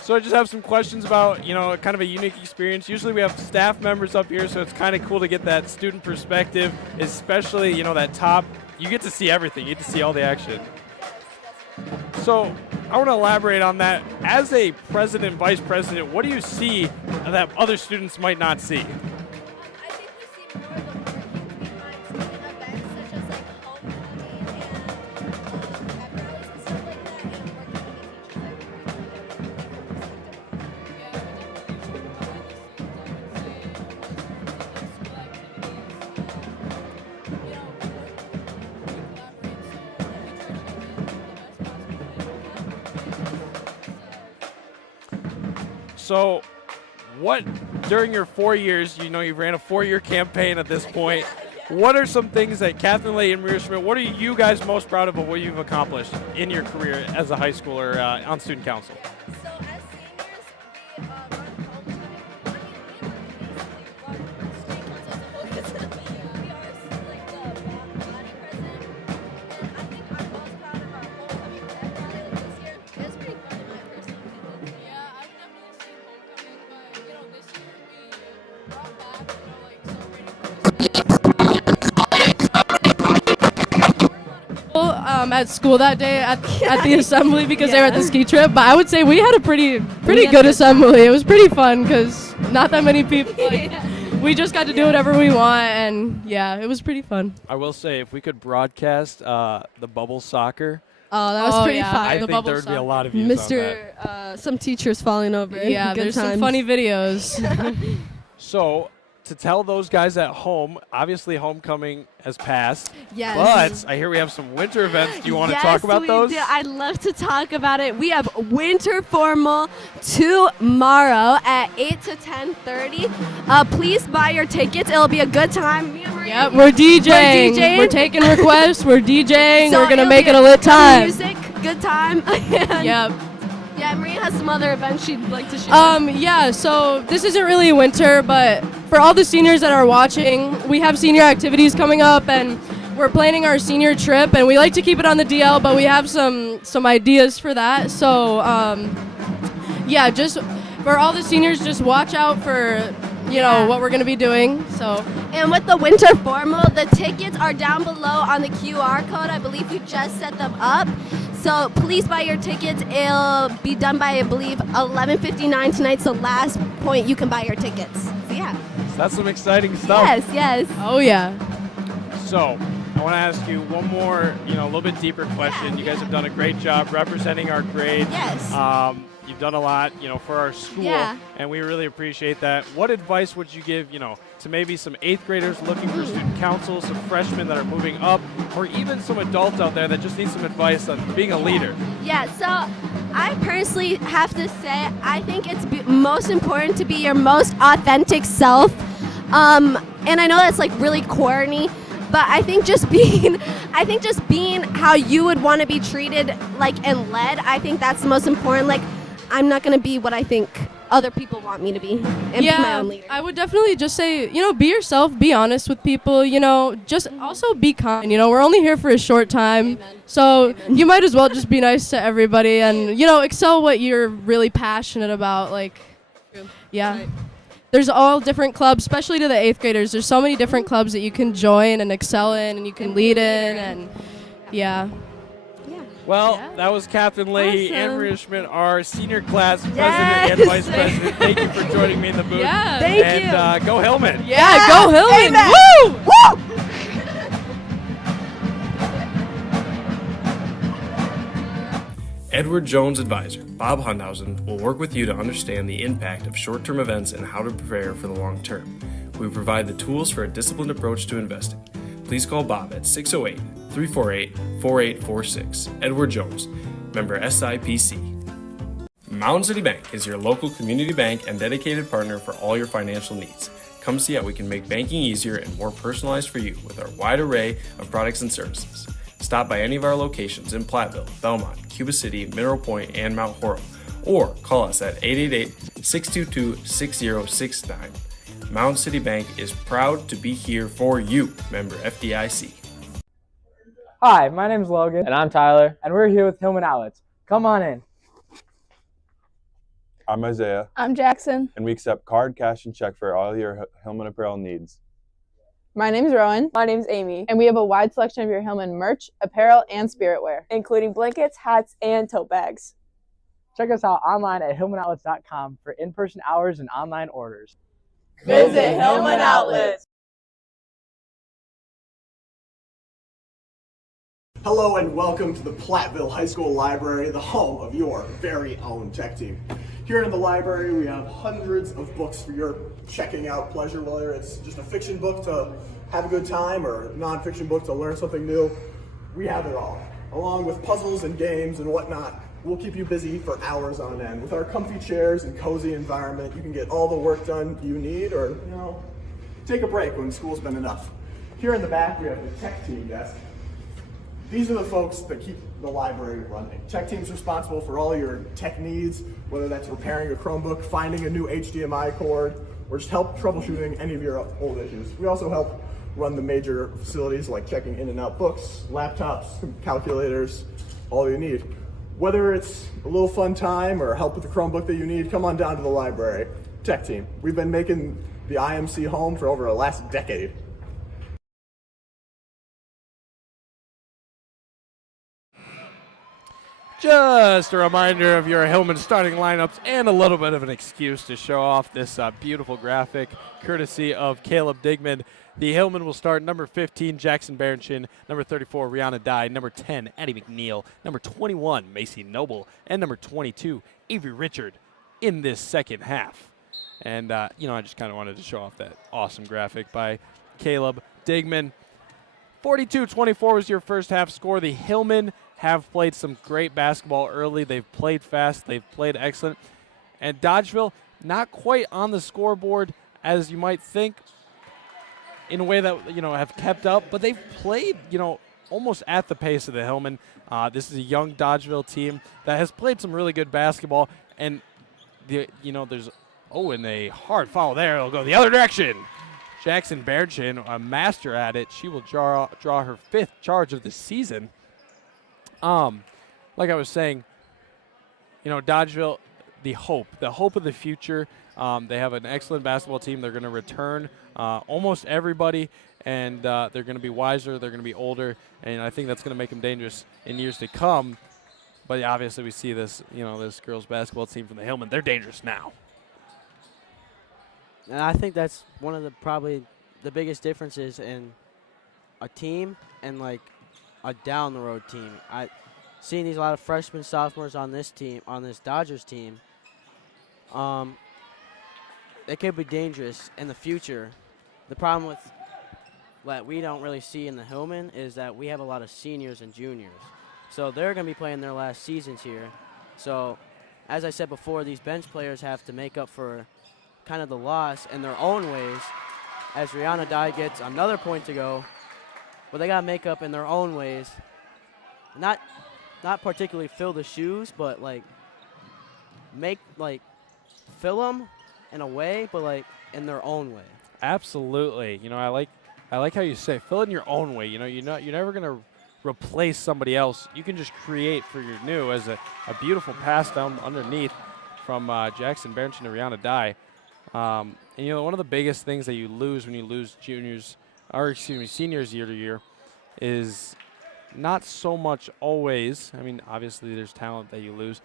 So I just have some questions about, kind of a unique experience. Usually we have staff members up here, so it's kind of cool to get that student perspective, especially, that top. You get to see everything. You get to see all the action. So I want to elaborate on that. As a president, vice president, what do you see that other students might not see? I think we see more of the working behind student events such as like homecoming and at rallies and stuff like that, and working with the teachers. I think we really get a So what, during your 4 years, you ran a 4-year campaign at this point. What are some things that Catherine Leahy and Maria Schmidt, what are you guys most proud of what you've accomplished in your career as a high schooler on student council? So as seniors, we run homecoming. I mean, we basically run student council as a whole. We are like the body president, and I think I'm most proud of our homecoming tech rally like this year. It was pretty fun in my personal opinion. Yeah, I've definitely seen homecoming, but this year we brought back, like at school that day at the assembly because they were at the ski trip, but I would say we had a pretty good assembly. It was pretty fun because not that many people. We just got to do whatever we want, and yeah, it was pretty fun. I will say, if we could broadcast the bubble soccer, Oh, that was pretty fun. I think there would be a lot of views on that. Some teachers falling over. Yeah, there's some funny videos. So, to tell those guys at home, obviously homecoming has passed. Yes. But I hear we have some winter events. Do you want to talk about those? Yes, I'd love to talk about it. We have winter formal tomorrow at 8 to 10:30. Please buy your tickets. It'll be a good time. Me and Maria, Yep, we're DJing. We're taking requests. We're DJing. So we're going to it'll make be it a lit good time. Music, good time. Yep. Yeah, Maria has some other events she'd like to share. Yeah, so this isn't really winter, but for all the seniors that are watching, we have senior activities coming up, and we're planning our senior trip, and we like to keep it on the DL, but we have some ideas for that. So, yeah, just for all the seniors, just watch out for, what we're going to be doing. So, and with the winter formal, the tickets are down below on the QR code. I believe we just set them up. So please buy your tickets. It'll be done by, I believe, 11:59 tonight's the last point you can buy your tickets. So yeah. So that's some exciting stuff. Yes. Oh yeah. So I want to ask you one more, a little bit deeper question. Yeah, you guys have done a great job representing our grade. Yes. You've done a lot, for our school, and we really appreciate that. What advice would you give, to maybe some 8th graders looking for student council, some freshmen that are moving up, or even some adults out there that just need some advice on being a leader? Yeah, so I personally have to say, I think it's most important to be your most authentic self. And I know that's like really corny, but I think just being how you would want to be treated, and led, I think that's the most important. I'm not going to be what I think other people want me to be and be my own leader. I would definitely just say, be yourself, be honest with people, just also be kind. We're only here for a short time. Amen. So you might as well just be nice to everybody and, excel what you're really passionate about. Yeah. Right. There's all different clubs, especially to the 8th graders. There's so many different clubs that you can join and excel in and you can lead in and yeah. Well, that was Catherine Leahy and Maria Schmidt, our senior class president and vice president. Thank you for joining me in the booth. Yeah, thank you. And go Hillman. Yeah, go Hillman. Amen. Woo! Woo! Edward Jones advisor, Bob Hundhausen, will work with you to understand the impact of short-term events and how to prepare for the long term. We provide the tools for a disciplined approach to investing. Please call Bob at 608-348-4846. Edward Jones, member SIPC. Mountain City Bank is your local community bank and dedicated partner for all your financial needs. Come see how we can make banking easier and more personalized for you with our wide array of products and services. Stop by any of our locations in Platteville, Belmont, Cuba City, Mineral Point, and Mount Horrell, or call us at 888-622-6069. Mountain City Bank is proud to be here for you, member FDIC. Hi, my name's Logan. And I'm Tyler. And we're here with Hillman Outlets. Come on in. I'm Isaiah, I'm Jackson. and we accept card, cash, and check for all your Hillman apparel needs. My name's Rowan. My name's Amy. And we have a wide selection of your Hillman merch, apparel, and spirit wear, including blankets, hats, and tote bags. Check us out online at hillmanoutlets.com for in-person hours and online orders. Visit Hillman Outlets. Hello and welcome to the Platteville High School Library, the home of your very own tech team. Here in the library, we have hundreds of books for your checking out pleasure, whether it's just a fiction book to have a good time or a nonfiction book to learn something new. We have it all. Along with puzzles and games and whatnot, we'll keep you busy for hours on end. With our comfy chairs and cozy environment, you can get all the work done you need or, take a break when school's been enough. Here in the back, we have the tech team desk. These are the folks that keep the library running. Tech team's responsible for all your tech needs, whether that's repairing a Chromebook, finding a new HDMI cord, or just help troubleshooting any of your old issues. We also help run the major facilities like checking in and out books, laptops, calculators, all you need. Whether it's a little fun time or help with the Chromebook that you need, come on down to the library. Tech team. We've been making the IMC home for over the last decade. Just a reminder of your Hillman starting lineups and a little bit of an excuse to show off this beautiful graphic courtesy of Caleb Digman. The Hillman will start number 15, Jackson Berenchin, number 34, Rihanna Dye, number 10, Addie McNeil, number 21, Macy Noble, and number 22, Avery Richard in this second half. And, I just kind of wanted to show off that awesome graphic by Caleb Digman. 42-24 was your first half score. The Hillman have played some great basketball early. They've played fast. They've played excellent. And Dodgeville, not quite on the scoreboard as you might think in a way that, have kept up. But they've played, almost at the pace of the Hillman. This is a young Dodgeville team that has played some really good basketball. And, there's, and a hard foul there. It'll go the other direction. Jackson Berenchin, a master at it. She will draw her 5th charge of the season. Like I was saying, Dodgeville, the hope of the future. They have an excellent basketball team. They're going to return almost everybody, and they're going to be wiser. They're going to be older, and I think that's going to make them dangerous in years to come. But obviously, we see this, this girls' basketball team from the Hillman. They're dangerous now. And I think that's one of the probably the biggest differences in a team and like a down the road team. I seeing these a lot of freshmen, sophomores on this team, on this Dodgers team. They could be dangerous in the future. The problem with that we don't really see in the Hillman is that we have a lot of seniors and juniors. So they're going to be playing their last seasons here. So as I said before, these bench players have to make up for kind of the loss in their own ways as Rihanna Dye gets another point to go. But they got to make up in their own ways. Not particularly fill the shoes, but fill them in a way, but in their own way. Absolutely. I like how you say fill in your own way. You're never going to replace somebody else. You can just create for your new as a beautiful pass down underneath from Jackson Berenchin to Rihanna Dye. And one of the biggest things that you lose when you lose seniors year to year is not so much always. I mean, obviously there's talent that you lose,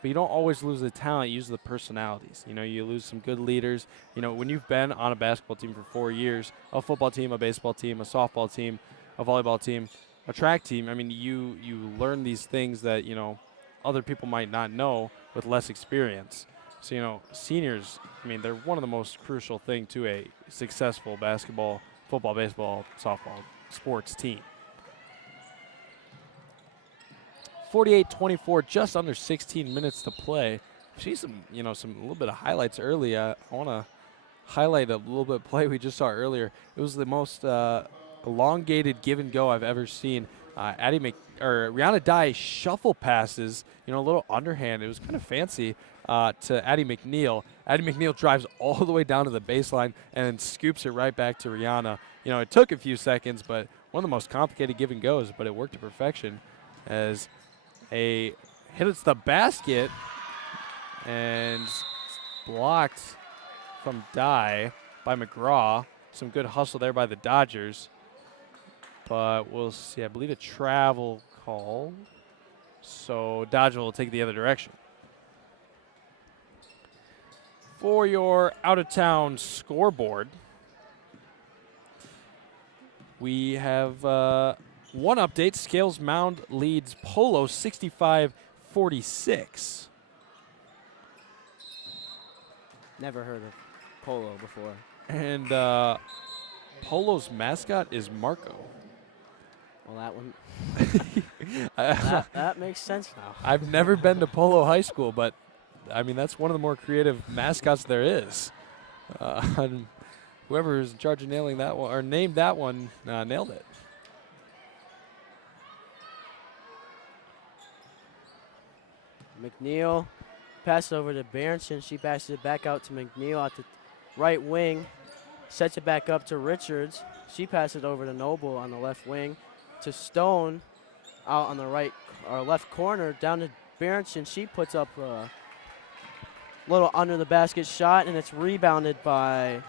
but you don't always lose the talent. You lose the personalities. You lose some good leaders. When you've been on a basketball team for 4 years, a football team, a baseball team, a softball team, a volleyball team, a track team, I mean, you learn these things that, other people might not know with less experience. So, you know, seniors, I mean, they're one of the most crucial thing to a successful basketball, football, baseball, softball, sports team. 48-24, just under 16 minutes to play. See some, you know, some little bit of highlights early. I want to highlight a little bit of play we just saw earlier. It was the most elongated give and go I've ever seen. Rihanna Dye shuffle passes, you know, a little underhand. It was kind of fancy to Addie McNeil. Addie McNeil drives all the way down to the baseline and then scoops it right back to Rihanna. You know, it took a few seconds, but one of the most complicated give and goes, but it worked to perfection as a hits the basket and blocked from Dye by McGraw. Some good hustle there by the Dodgers. But we'll see. I believe a travel call. So Dodgeville will take the other direction. For your out-of-town scoreboard, we have one update. Scales Mound leads Polo 65-46. Never heard of Polo before. And Polo's mascot is Marco. Well, that one. that makes sense now. I've never been to Polo High School, but I mean that's one of the more creative mascots there is. And whoever is in charge of nailing that one or named that one nailed it. McNeil passes over to Berenson. She passes it back out to McNeil at the right wing. Sets it back up to Richards. She passes it over to Noble on the left wing. To Stone out on the right or left corner. Down to Berenson. She puts up a little under the basket shot, and it's rebounded by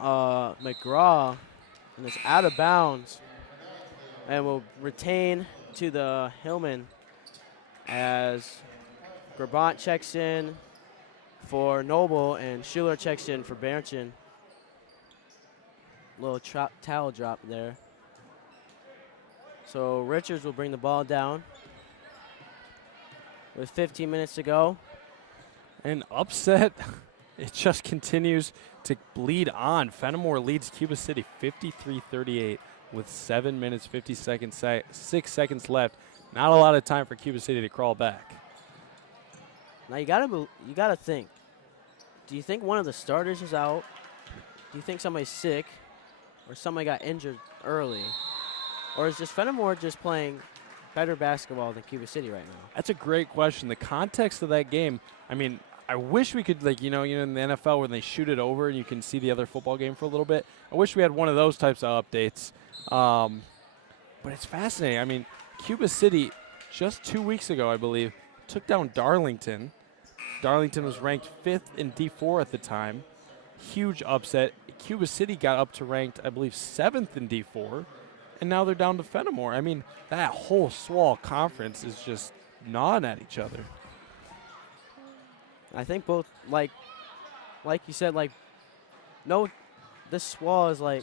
McGraw. And it's out of bounds. And will retain to the Hillman as Grabant checks in for Noble and Schuler checks in for Berenson. Little towel drop there. So Richards will bring the ball down with 15 minutes to go. An upset, it just continues to bleed on. Fenimore leads Cuba City 53-38 with 7 minutes, 50 seconds, 6 seconds left. Not a lot of time for Cuba City to crawl back. Now you gotta think. Do you think one of the starters is out? Do you think somebody's sick? Or somebody got injured early? Or is just Fenimore just playing better basketball than Cuba City right now? That's a great question. The context of that game, I mean, I wish we could, like, you know, in the NFL when they shoot it over and you can see the other football game for a little bit. I wish we had one of those types of updates. But it's fascinating. I mean, Cuba City, just 2 weeks ago, I believe, took down Darlington. Darlington was ranked 5th in D4 at the time. Huge upset. Cuba City got up to ranked, I believe, 7th in D4. And now they're down to Fenimore. I mean, that whole SWAL conference is just gnawing at each other. I think both, like you said, this SWAL is like,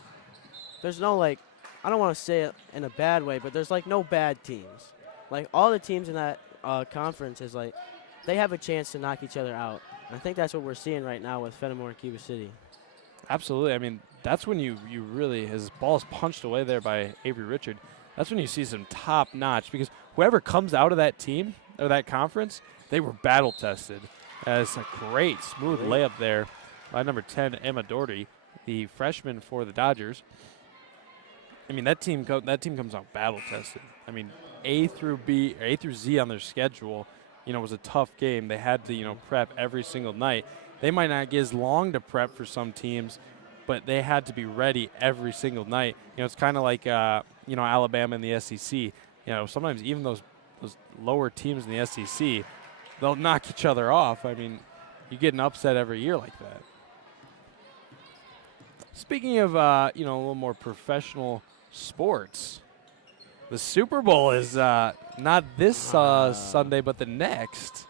there's no, like, I don't want to say it in a bad way, but there's, like, no bad teams. Like, all the teams in that conference is, like, they have a chance to knock each other out. And I think that's what we're seeing right now with Fenimore and Cuba City. Absolutely. I mean, that's when you really, his ball is punched away there by Avery Richard. That's when you see some top notch because whoever comes out of that team or that conference, they were battle tested. As a great smooth layup there by number 10, Emma Doherty, the freshman for the Dodgers. I mean, that team comes out battle tested. I mean, A through Z on their schedule, you know, was a tough game. They had to, you know, prep every single night. They might not get as long to prep for some teams, but they had to be ready every single night. You know, it's kind of like, you know, Alabama in the SEC. You know, sometimes even those lower teams in the SEC, they'll knock each other off. I mean, you get an upset every year like that. Speaking of, you know, a little more professional sports, the Super Bowl is not this Sunday, but the next.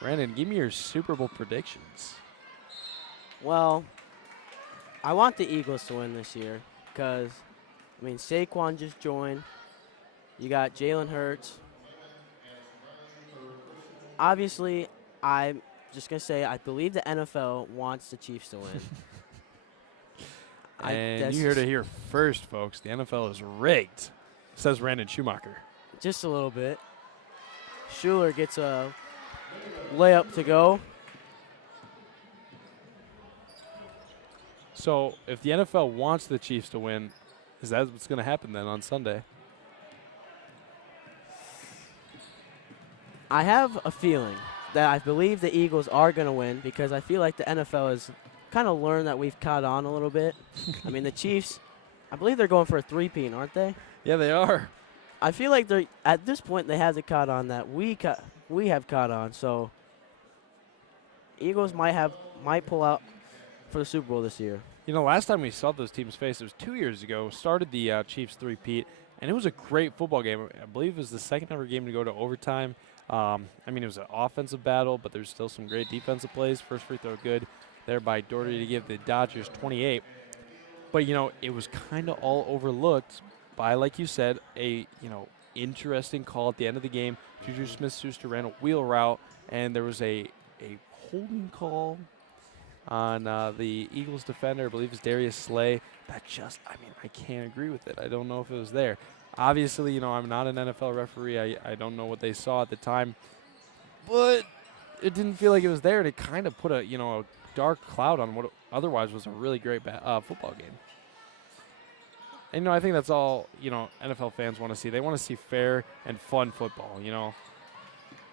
Brandon, give me your Super Bowl predictions. Well, I want the Eagles to win this year because, I mean, Saquon just joined. You got Jalen Hurts. Obviously, I'm just going to say I believe the NFL wants the Chiefs to win. And you heard it here first, folks. The NFL is rigged, says Brandon Schumacher. Just a little bit. Schuler gets a layup to go. So if the NFL wants the Chiefs to win, is that what's going to happen then on Sunday? I have a feeling that I believe the Eagles are going to win because I feel like the NFL has kind of learned that we've caught on a little bit. I mean, the Chiefs, I believe they're going for a three-peat, aren't they? Yeah, they are. I feel like they're at this point they haven't caught on that we have caught on. So Eagles might pull out for the Super Bowl this year. You know, last time we saw those teams face, it was 2 years ago, started the Chiefs three-peat, and it was a great football game. I believe it was the second ever game to go to overtime. I mean, it was an offensive battle, but there's still some great defensive plays. First free throw good there by Doherty to give the Dodgers 28. But, you know, it was kind of all overlooked by, like you said, a, interesting call at the end of the game. Juju Smith-Schuster ran a wheel route, and there was a holding call on the Eagles defender, I believe it's Darius Slay. That I can't agree with it. I don't know if it was there. Obviously, I'm not an NFL referee. I don't know what they saw at the time. But it didn't feel like it was there, and it kind of put a dark cloud on what otherwise was a really great football game. And, I think that's all, NFL fans want to see. They want to see fair and fun football,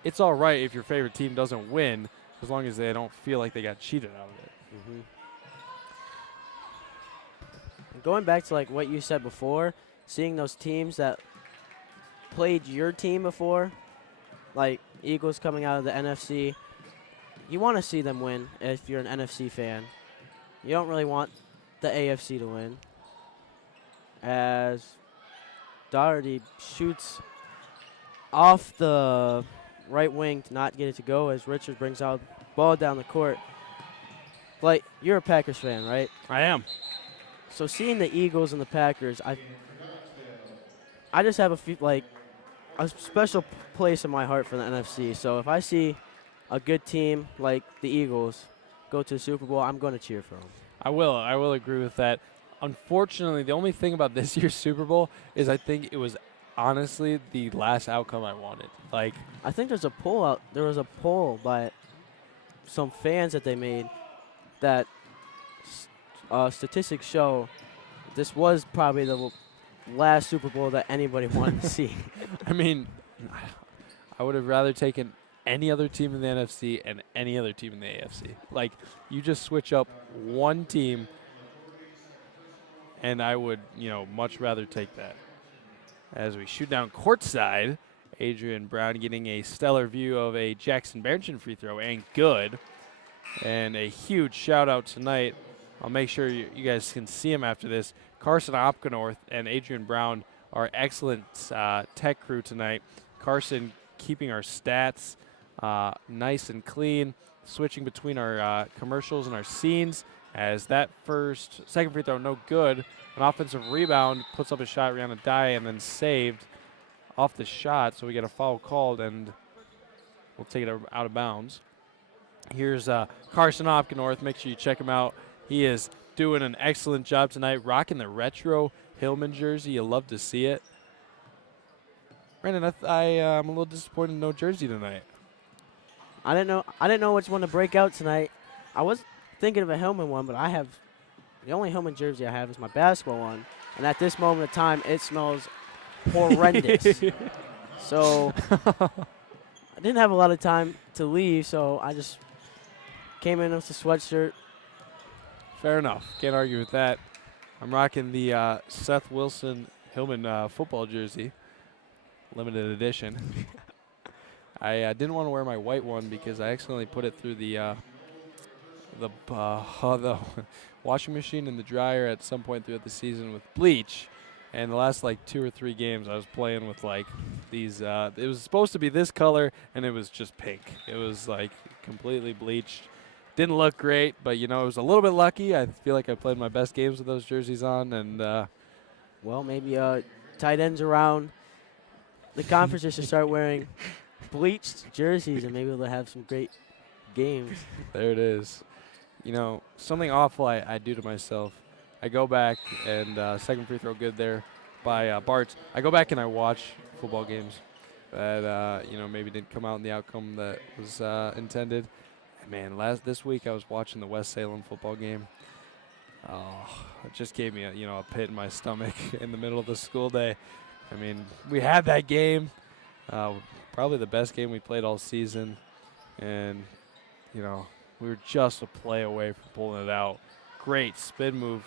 It's all right if your favorite team doesn't win as long as they don't feel like they got cheated out of it. Mm-hmm. Going back to, what you said before, seeing those teams that played your team before, like Eagles coming out of the NFC, you want to see them win if you're an NFC fan. You don't really want the AFC to win. As Doherty shoots off the right wing to not get it to go as Richards brings out ball down the court. You're a Packers fan, right? I am. So seeing the Eagles and the Packers, I just have a special place in my heart for the NFC. So if I see a good team like the Eagles go to the Super Bowl, I'm going to cheer for them. I will agree with that. Unfortunately, the only thing about this year's Super Bowl is I think it was honestly the last outcome I wanted. I think there's a poll out. There was a poll by some fans that they made that statistics show this was probably the last Super Bowl that anybody wanted to see. I mean, I would have rather taken any other team in the NFC and any other team in the AFC. You just switch up one team, and I would, much rather take that. As we shoot down courtside, Adrian Brown getting a stellar view of a Jackson Berenson free throw, and good. And a huge shout-out tonight. I'll make sure you guys can see him after this. Carson Opgenorth and Adrian Brown are excellent tech crew tonight. Carson keeping our stats nice and clean, switching between our commercials and our scenes. As that second free throw, no good. An offensive rebound, puts up a shot, ran a die, and then saved off the shot. So we get a foul called, and we'll take it out of bounds. Here's Carson Opgenorth. Make sure you check him out. He is doing an excellent job tonight, rocking the retro Hillman jersey. You love to see it. Brandon, I'm a little disappointed in no jersey tonight. I didn't know which one to break out tonight. I was thinking of a Hillman one, but the only Hillman jersey I have is my basketball one, and at this moment of time, it smells horrendous. So I didn't have a lot of time to leave, so I just came in with a sweatshirt. Fair enough. Can't argue with that. I'm rocking the Seth Wilson Hillman football jersey, limited edition. I didn't want to wear my white one because I accidentally put it through the washing machine and the dryer at some point throughout the season with bleach. And the last 2 or 3 games I was playing with these it was supposed to be this color and it was just pink. It was completely bleached. Didn't look great, but it was a little bit lucky. I feel like I played my best games with those jerseys on, and well, maybe tight ends around the conferences should start wearing bleached jerseys and maybe they'll have some great games. There it is. You know, something awful I do to myself. I go back and second free throw good there by Bartz. I go back and I watch football games that maybe didn't come out in the outcome that was intended. And man, this week I was watching the West Salem football game. Oh, it just gave me a pit in my stomach in the middle of the school day. I mean, we had that game, probably the best game we played all season, and we were just a play away from pulling it out. Great spin move,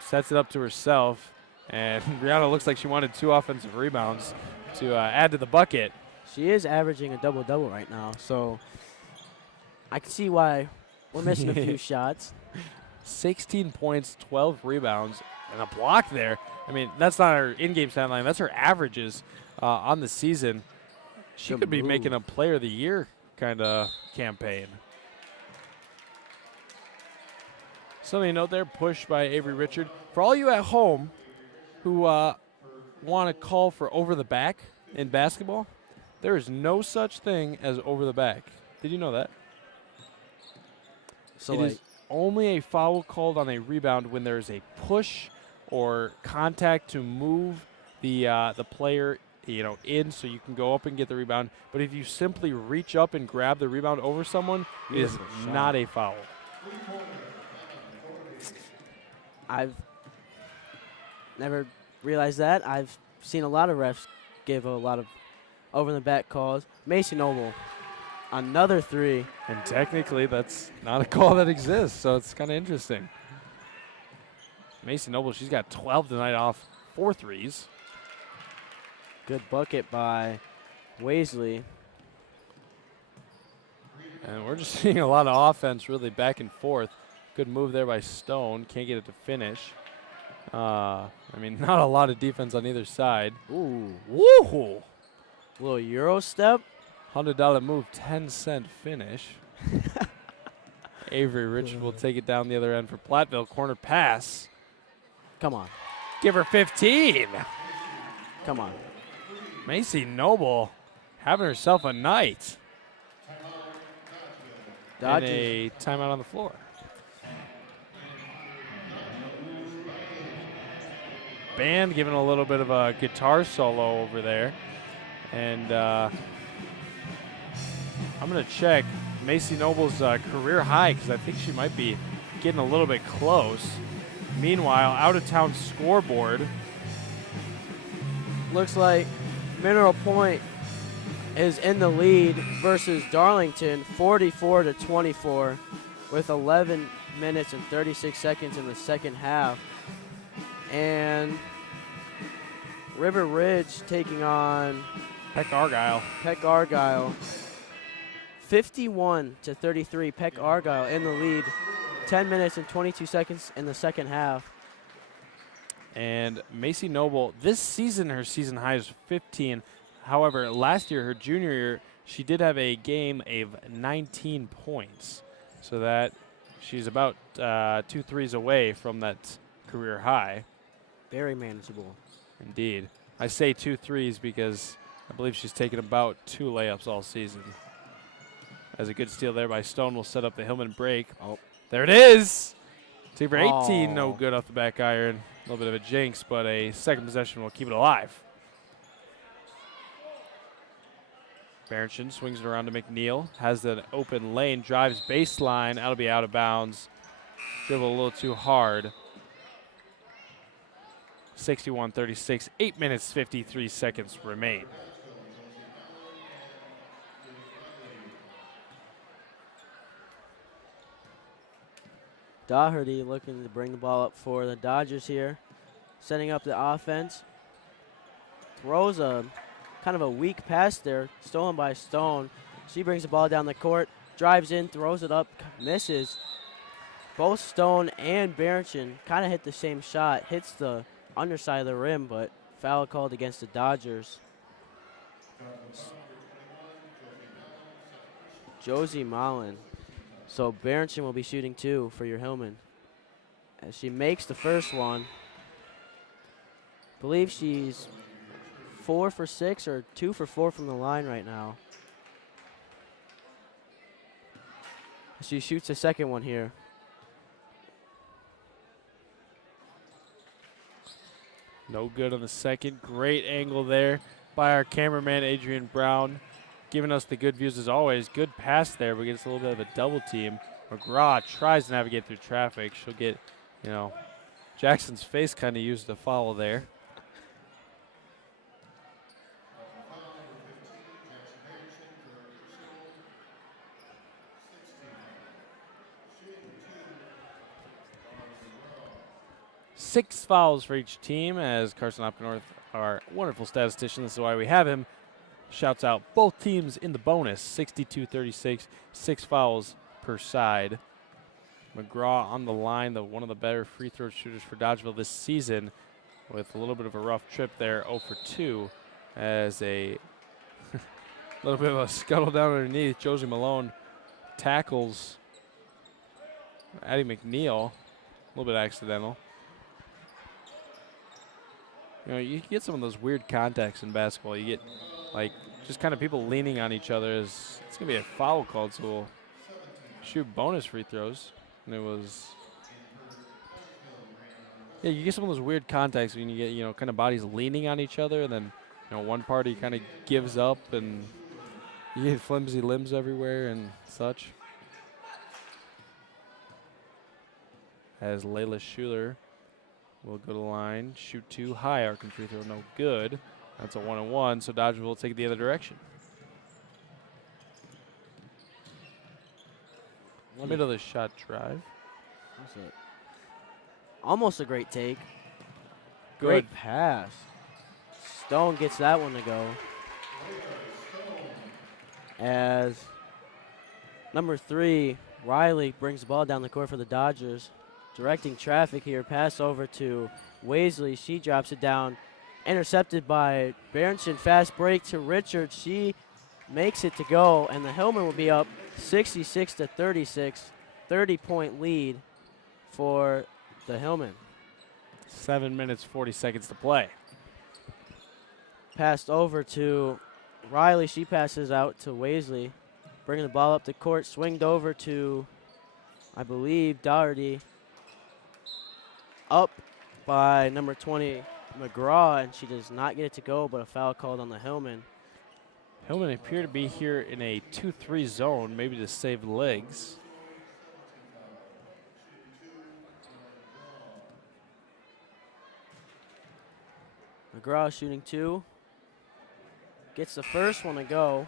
sets it up to herself, and Brianna looks like she wanted 2 offensive rebounds to add to the bucket. She is averaging a double-double right now, so I can see why we're missing a few shots. 16 points, 12 rebounds, and a block there. I mean, that's not her in-game stat line. That's her averages on the season. She could be making a Player of the Year kind of campaign. Something to note there, push by Avery Richard. For all you at home who want to call for over the back in basketball, there is no such thing as over the back. Did you know that? So it is only a foul called on a rebound when there is a push or contact to move the player in so you can go up and get the rebound. But if you simply reach up and grab the rebound over someone, it is not a foul. I've never realized that. I've seen a lot of refs give a lot of over-the-back calls. Macy Noble, another 3. And technically, that's not a call that exists, so it's kind of interesting. Macy Noble, she's got 12 tonight off 4 threes. Good bucket by Waisley. And we're just seeing a lot of offense really back and forth. Good move there by Stone. Can't get it to finish. Not a lot of defense on either side. Ooh. Woo! Little Euro step. $100 move, 10-cent finish. Avery Richard will take it down the other end for Platteville. Corner pass. Come on. Give her 15. Come on. Macy Noble having herself a night. And a timeout on the floor. Band giving a little bit of a guitar solo over there. And I'm going to check Macy Noble's career high because I think she might be getting a little bit close. Meanwhile, out-of-town scoreboard. Looks like Mineral Point is in the lead versus Darlington, 44-24, with 11 minutes and 36 seconds in the second half. And River Ridge taking on Peck Argyle. 51-33. Peck Argyle in the lead. 10 minutes and 22 seconds in the second half. And Macy Noble, this season, her season high is 15. However, last year, her junior year, she did have a game of 19 points. So that she's about 2 threes away from that career high. Very manageable. Indeed. I say 2 threes because I believe she's taken about 2 layups all season. As a good steal there by Stone will set up the Hillman break. Oh, there it is. Take for 18, no good off the back iron. A little bit of a jinx, but a second possession will keep it alive. Berenson swings it around to McNeil. Has an open lane, drives baseline. That'll be out of bounds. Dribble a little too hard. 61-36, 8 minutes, 53 seconds remain. Doherty looking to bring the ball up for the Dodgers here. Setting up the offense. Throws a kind of a weak pass there, stolen by Stone. She brings the ball down the court, drives in, throws it up, misses. Both Stone and Berenson kind of hit the same shot. Hits the underside of the rim, but foul called against the Dodgers. Josie Mullen. So Berenson will be shooting 2 for your Hillman. As she makes the first one. Believe she's 4 for 6 or 2 for 4 from the line right now. she shoots a second one here. No good on the second. Great angle there by our cameraman, Adrian Brown, giving us the good views as always. Good pass there, but gets a little bit of a double team. McGraw tries to navigate through traffic. She'll get, Jackson's face kind of used the foul there. Six fouls for each team as Carson Hopkins, our wonderful statistician, this is why we have him, shouts out both teams in the bonus, 62-36, 6 fouls per side. McGraw on the line, one of the better free throw shooters for Dodgeville this season, with a little bit of a rough trip there, 0 for 2, as a little bit of a scuttle down underneath. Josie Malone tackles Addie McNeil, a little bit accidental. You get some of those weird contacts in basketball. You get, just kind of people leaning on each other. It's going to be a foul called, so we'll shoot bonus free throws. And it was, you get some of those weird contacts when you get, kind of bodies leaning on each other, and then, one party kind of gives up, and you get flimsy limbs everywhere and such. As Layla Schuler will go to the line, shoot 2 high, arcing free throw, no good. That's a 1-and-1, so Dodgeville will take it the other direction. Middle of the shot drive. That's it. Almost a great take. Good. Great pass. Stone gets that one to go. As number 3, Riley, brings the ball down the court for the Dodgers. Directing traffic here, pass over to Waisley. She drops it down, intercepted by Berenson. Fast break to Richard. She makes it to go, and the Hillman will be up 66-36, 30-point lead for the Hillman. 7 minutes, 40 seconds to play. Passed over to Riley. She passes out to Waisley, bringing the ball up the court, swinged over to, I believe, Doherty. Up by number 20, McGraw, and she does not get it to go, but a foul called on the Hillman. Hillman appear to be here in a 2-3 zone, maybe to save legs. McGraw shooting 2. Gets the first one to go.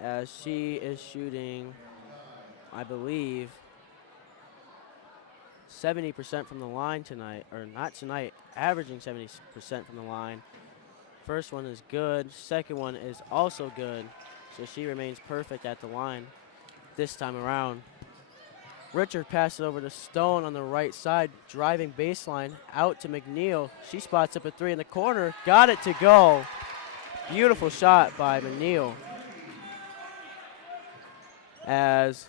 As she is shooting, I believe, 70% from the line tonight, or not tonight, averaging 70% from the line. First one is good. Second one is also good. So she remains perfect at the line this time around. Richard passes over to Stone on the right side, driving baseline out to McNeil. She spots up a 3 in the corner. Got it to go. Beautiful shot by McNeil. As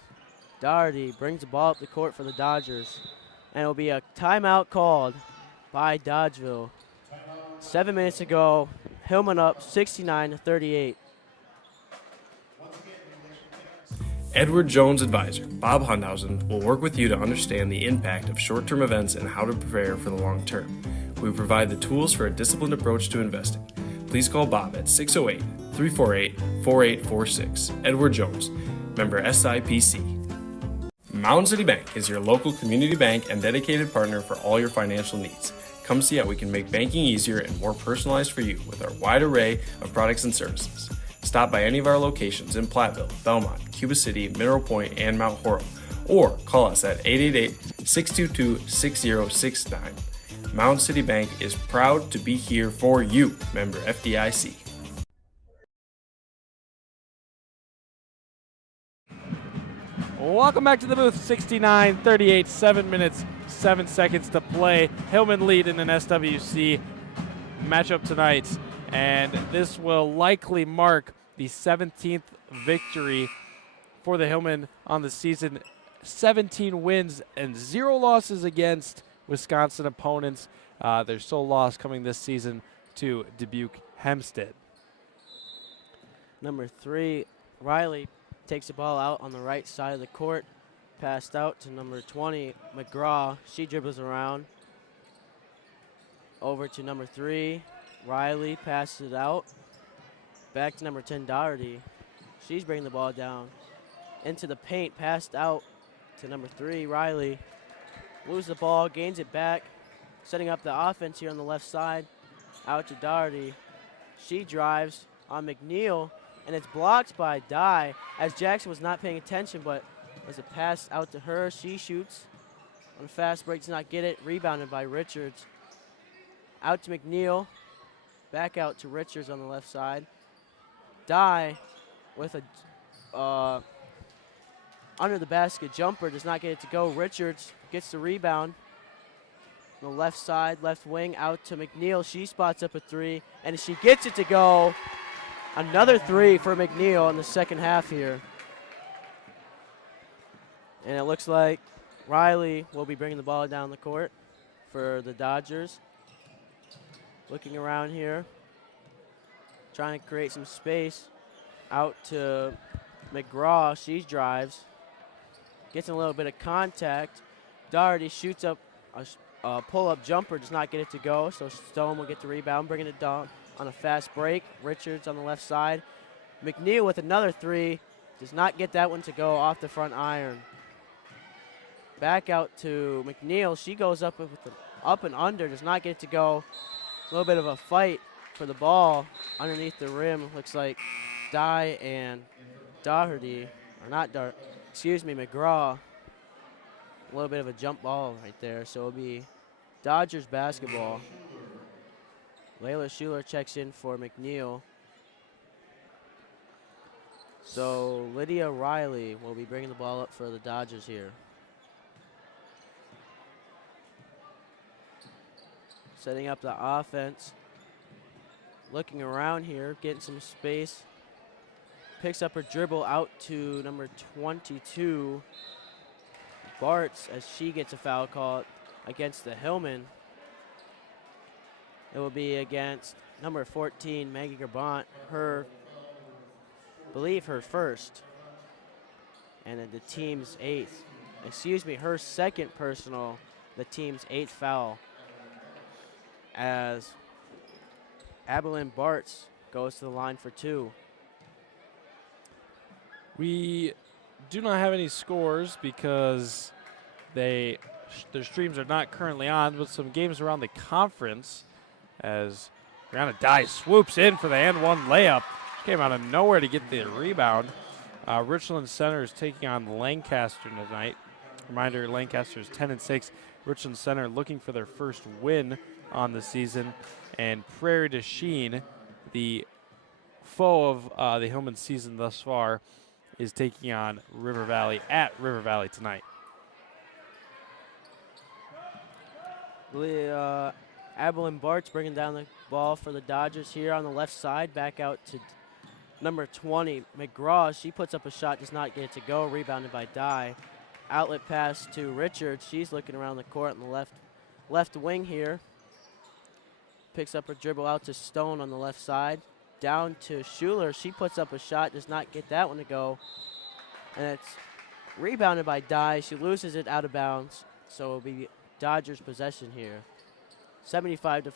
Doherty brings the ball up the court for the Dodgers. And it'll be a timeout called by Dodgeville. 7 minutes to go. Hillman up 69-38. Edward Jones Advisor, Bob Hundhausen, will work with you to understand the impact of short-term events and how to prepare for the long term. We provide the tools for a disciplined approach to investing. Please call Bob at 608-348-4846. Edward Jones, member SIPC. Mountain City Bank is your local community bank and dedicated partner for all your financial needs. Come see how we can make banking easier and more personalized for you with our wide array of products and services. Stop by any of our locations in Platteville, Belmont, Cuba City, Mineral Point, and Mount Horeb, or call us at 888-622-6069. Mountain City Bank is proud to be here for you, member FDIC. Welcome back to the booth. 69-38, 7 minutes, 7 seconds to play. Hillman lead in an SWC matchup tonight, and this will likely mark the 17th victory for the Hillman on the season. 17 wins and 0 losses against Wisconsin opponents. Their sole loss coming this season to Dubuque Hempstead. Number 3, Riley takes the ball out on the right side of the court. Passed out to number 20, McGraw. She dribbles around. Over to number 3, Riley passes it out. Back to number 10, Doherty. She's bringing the ball down. Into the paint, passed out to number 3, Riley. Loses the ball, gains it back. Setting up the offense here on the left side. Out to Doherty. She drives on McNeil, and it's blocked by Dye, as Jackson was not paying attention, but as a pass out to her, she shoots. On a fast break, does not get it. Rebounded by Richards. Out to McNeil. Back out to Richards on the left side. Dye with a under the basket jumper, does not get it to go. Richards gets the rebound. On the left side, left wing, out to McNeil. She spots up a 3, and she gets it to go. Another 3 for McNeil in the second half here. And it looks like Riley will be bringing the ball down the court for the Dodgers. Looking around here, trying to create some space. Out to McGraw, she drives. Gets in a little bit of contact. Doherty shoots up a pull-up jumper, does not get it to go, so Stone will get the rebound, bringing it down on a fast break. Richards on the left side. McNeil with another 3, does not get that one to go off the front iron. Back out to McNeil. She goes up with the up and under, does not get it to go. A little bit of a fight for the ball underneath the rim. Looks like Dye and Doherty, or not Doherty, excuse me, McGraw. A little bit of a jump ball right there, so it'll be Dodgers basketball. Layla Schuler checks in for McNeil. So Lydia Riley will be bringing the ball up for the Dodgers here. Setting up the offense. Looking around here, getting some space. Picks up her dribble out to number 22, Bartz, as she gets a foul call against the Hillman. It will be against number 14, Maggie Garbant, her first, and then the team's 8th. Excuse me, her second personal, the team's 8th foul, as Abilene Bartz goes to the line for 2. We do not have any scores because their streams are not currently on, but some games around the conference as Brianna Dye swoops in for the and one layup. Came out of nowhere to get the rebound. Richland Center is taking on Lancaster tonight. Reminder, Lancaster is 10-6. Richland Center looking for their first win on the season. And Prairie du Chien, the foe of the Hillman season thus far, is taking on River Valley at River Valley tonight. Abilene Bartz bringing down the ball for the Dodgers here on the left side. Back out to number 20, McGraw. She puts up a shot, does not get it to go. Rebounded by Dye. Outlet pass to Richards. She's looking around the court on the left wing here. Picks up her dribble out to Stone on the left side. Down to Schuler. She puts up a shot, does not get that one to go. And it's rebounded by Dye. She loses it out of bounds, so it'll be Dodgers possession here. 75 to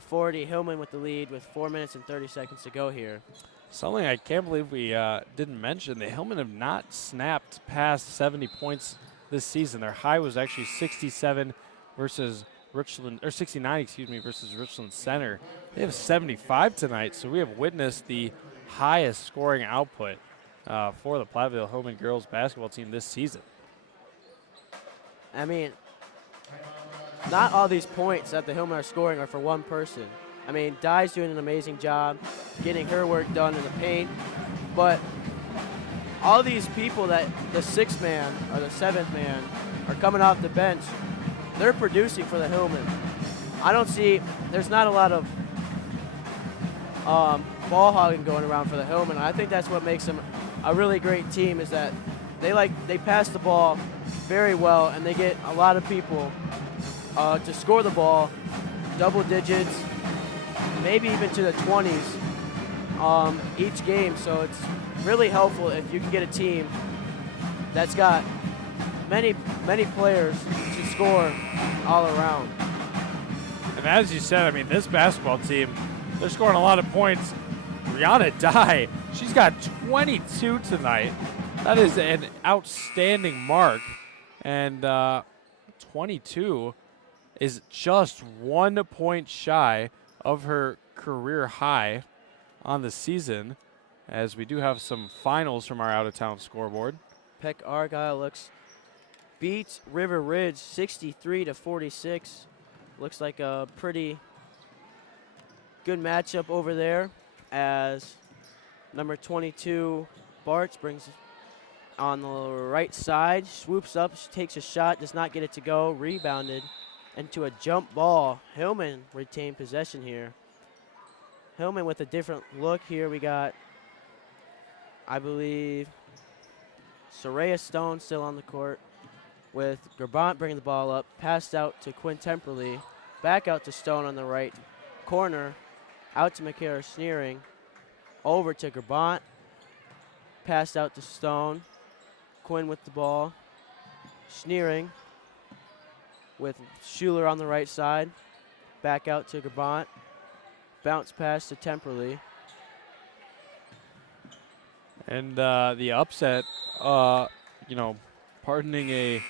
40. Hillman with the lead with 4 minutes and 30 seconds to go here. Something I can't believe we didn't mention, the Hillman have not snapped past 70 points this season. Their high was actually 67 versus Richland, or 69, excuse me, versus Richland Center. They have 75 tonight, so we have witnessed the highest scoring output for the Platteville Hillman girls basketball team this season. I mean, not all these points that the Hillman are scoring are for one person. I mean, Dye's doing an amazing job getting her work done in the paint, but all these people that the 6th man or the 7th man are coming off the bench, they're producing for the Hillman. I don't see, there's not a lot of ball hogging going around for the Hillman. I think that's what makes them a really great team, is that they pass the ball very well, and they get a lot of people to score the ball, double digits, maybe even to the 20s each game. So really helpful if you can get a team that's got many players to score all around. And as you said, I mean, this basketball team, they're scoring a lot of points. Rihanna Dye, she's got 22 tonight. That is an outstanding mark. And 22 is just 1 point shy of her career high on the season, as we do have some finals from our out-of-town scoreboard. Peck Argyle beats River Ridge 63-46. Looks like a pretty good matchup over there, as number 22 Bartz brings on the right side, swoops up, takes a shot, does not get it to go, rebounded into a jump ball. Hillman retained possession here. Hillman with a different look here. We got, I believe, Soraya Stone still on the court, with Grabant bringing the ball up, passed out to Quinn Temperley, back out to Stone on the right corner, out to Michaela Sneering, over to Grabant, passed out to Stone, Quinn with the ball, Sneering with Schuler on the right side, back out to Grabant, bounce pass to Temperley. And the upset, pardoning a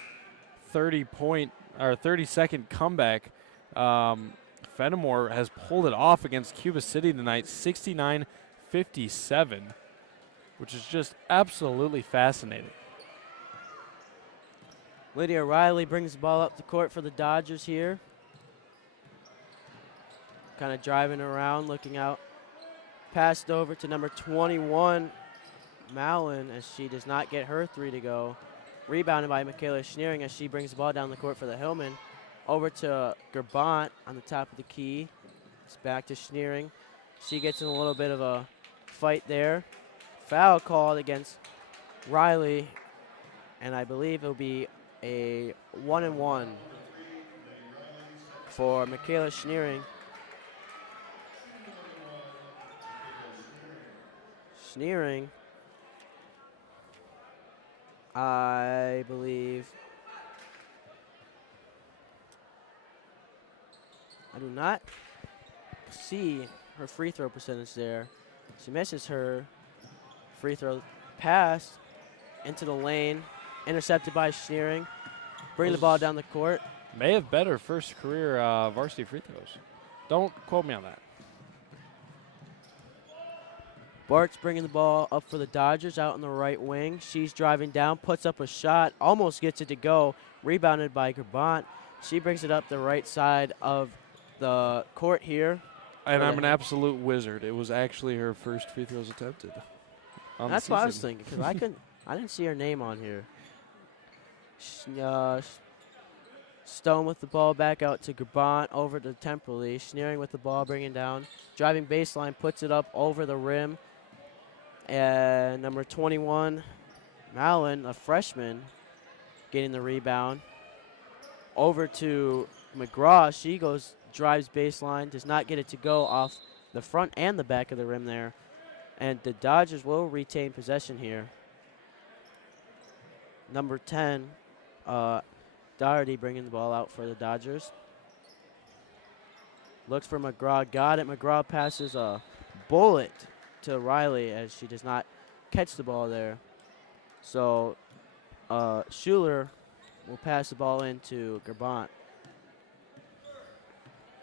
30-second comeback, Fenimore has pulled it off against Cuba City tonight, 69-57, which is just absolutely fascinating. Lydia Riley brings the ball up the court for the Dodgers here. Kind of driving around, looking out. Passed over to number 21, Mallon, as she does not get her three to go. Rebounded by Michaela Schneering as she brings the ball down the court for the Hillman. Over to Gerbant on the top of the key. It's back to Schneering. She gets in a little bit of a fight there. Foul called against Riley, and I believe it'll be a 1-and-1 for Michaela Schneering. Schneering, I believe, I do not see her free throw percentage there. She misses her free throw pass into the lane, intercepted by Schneering. Bring the ball down the court. May have bet her first career varsity free throws. Don't quote me on that. Bart's bringing the ball up for the Dodgers out on the right wing. She's driving down, puts up a shot, almost gets it to go. Rebounded by Gerbant. She brings it up the right side of the court here. And I'm an absolute wizard. It was actually her first free throws attempted. That's what I was thinking, because I didn't see her name on here. Stone with the ball back out to Gerbant, over to Temperley. Schneering with the ball, bringing down. Driving baseline, puts it up over the rim. And number 21, Mallon, a freshman, getting the rebound. Over to McGraw. She drives baseline, does not get it to go off the front and the back of the rim there. And the Dodgers will retain possession here. Number 10, Doherty bringing the ball out for the Dodgers. Looks for McGraw, got it. McGraw passes a bullet to Riley as she does not catch the ball there. So Schuler will pass the ball into Gerbant.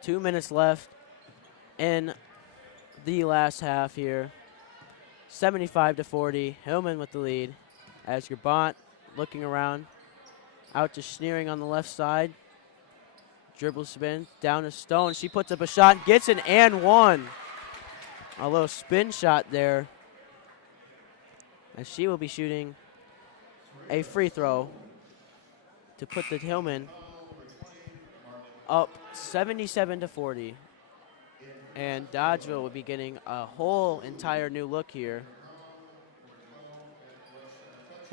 2 minutes left in the last half here. 75-40, Hillman with the lead as Gerbant looking around. Out to Schneering on the left side. Dribble spin, down to Stone. She puts up a shot, gets an and one. A little spin shot there. And she will be shooting a free throw to put the Hillman up 77-40. And Dodgeville will be getting a whole entire new look here.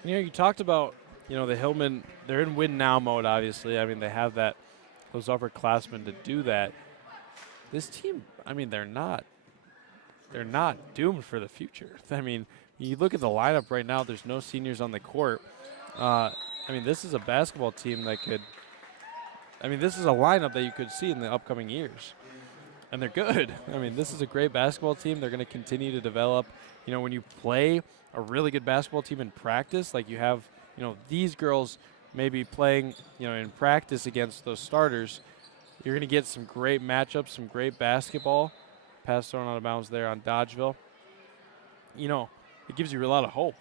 You talked about, the Hillman, they're in win now mode, obviously. I mean, they have those upperclassmen to do that. This team, they're not doomed for the future. I mean, You look at the lineup right now, there's no seniors on the court. I mean, this is a basketball team that could – I mean, this is a lineup that you could see in the upcoming years. And they're good. I mean, this is a great basketball team. They're going to continue to develop. You know, when you play a really good basketball team in practice, like you have, you know, these girls maybe playing, you know, in practice against those starters, you're going to get some great matchups, some great basketball. Pass thrown out of bounds there on Dodgeville. You know, it gives you a lot of hope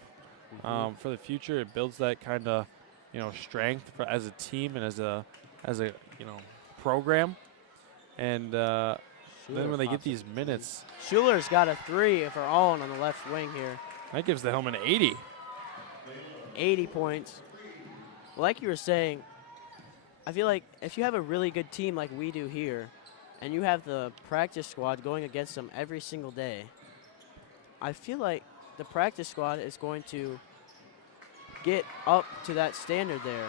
for the future. It builds that kind of, you know, strength for, as a team and as a you know, program. And then when they get these minutes. Schuler's got a 3 of her own on the left wing here. That gives the Hillman 80. 80 points. Well, like you were saying, I feel like if you have a really good team like we do here, and you have the practice squad going against them every single day, I feel like the practice squad is going to get up to that standard there.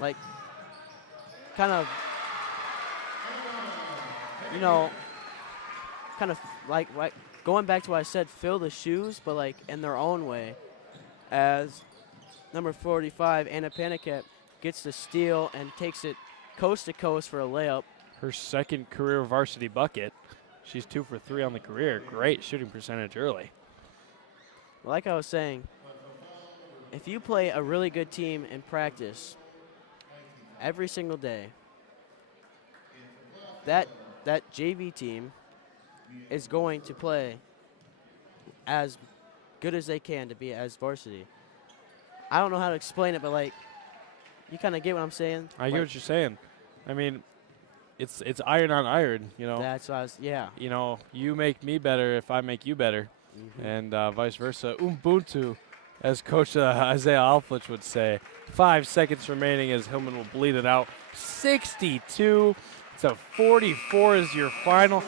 Like, kind of, you know, kind of like going back to what I said, fill the shoes, but like in their own way. As number 45, Anna Panikep, gets the steal and takes it coast to coast for a layup. Her second career varsity bucket. She's 2 for 3 on the career. Great shooting percentage early. Like I was saying, if you play a really good team in practice every single day, that JV team is going to play as good as they can to be as varsity. I don't know how to explain it, but like, you kind of get what I'm saying. I get what you're saying. I mean, it's iron on iron, you know. That's what I was, yeah. You know, you make me better if I make you better, and vice versa. Ubuntu, as Coach Isaiah Alflich would say. 5 seconds remaining as Hillman will bleed it out. 62 to 44 is your final.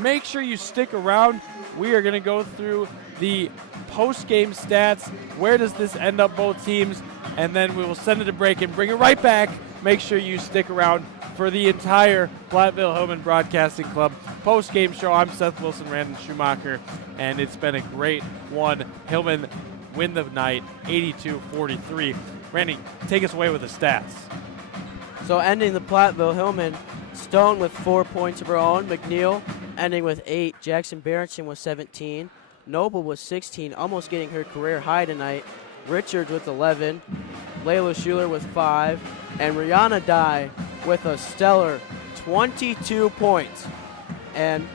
Make sure you stick around. We are going to go through the post-game stats. Where does this end up, both teams? And then we will send it to break and bring it right back. Make sure you stick around for the entire Platteville Hillman Broadcasting Club post-game show. I'm Seth Wilson, Randon Schumacher, and it's been a great one. Hillman win the night, 82-43. Randy, take us away with the stats. So ending the Platteville Hillman, Stone with 4 points of her own. McNeil ending with 8. Jackson Berenson with 17. Noble with 16, almost getting her career high tonight. Richards with 11. Layla Schuler with 5. And Rihanna Dye with a stellar 22 points. And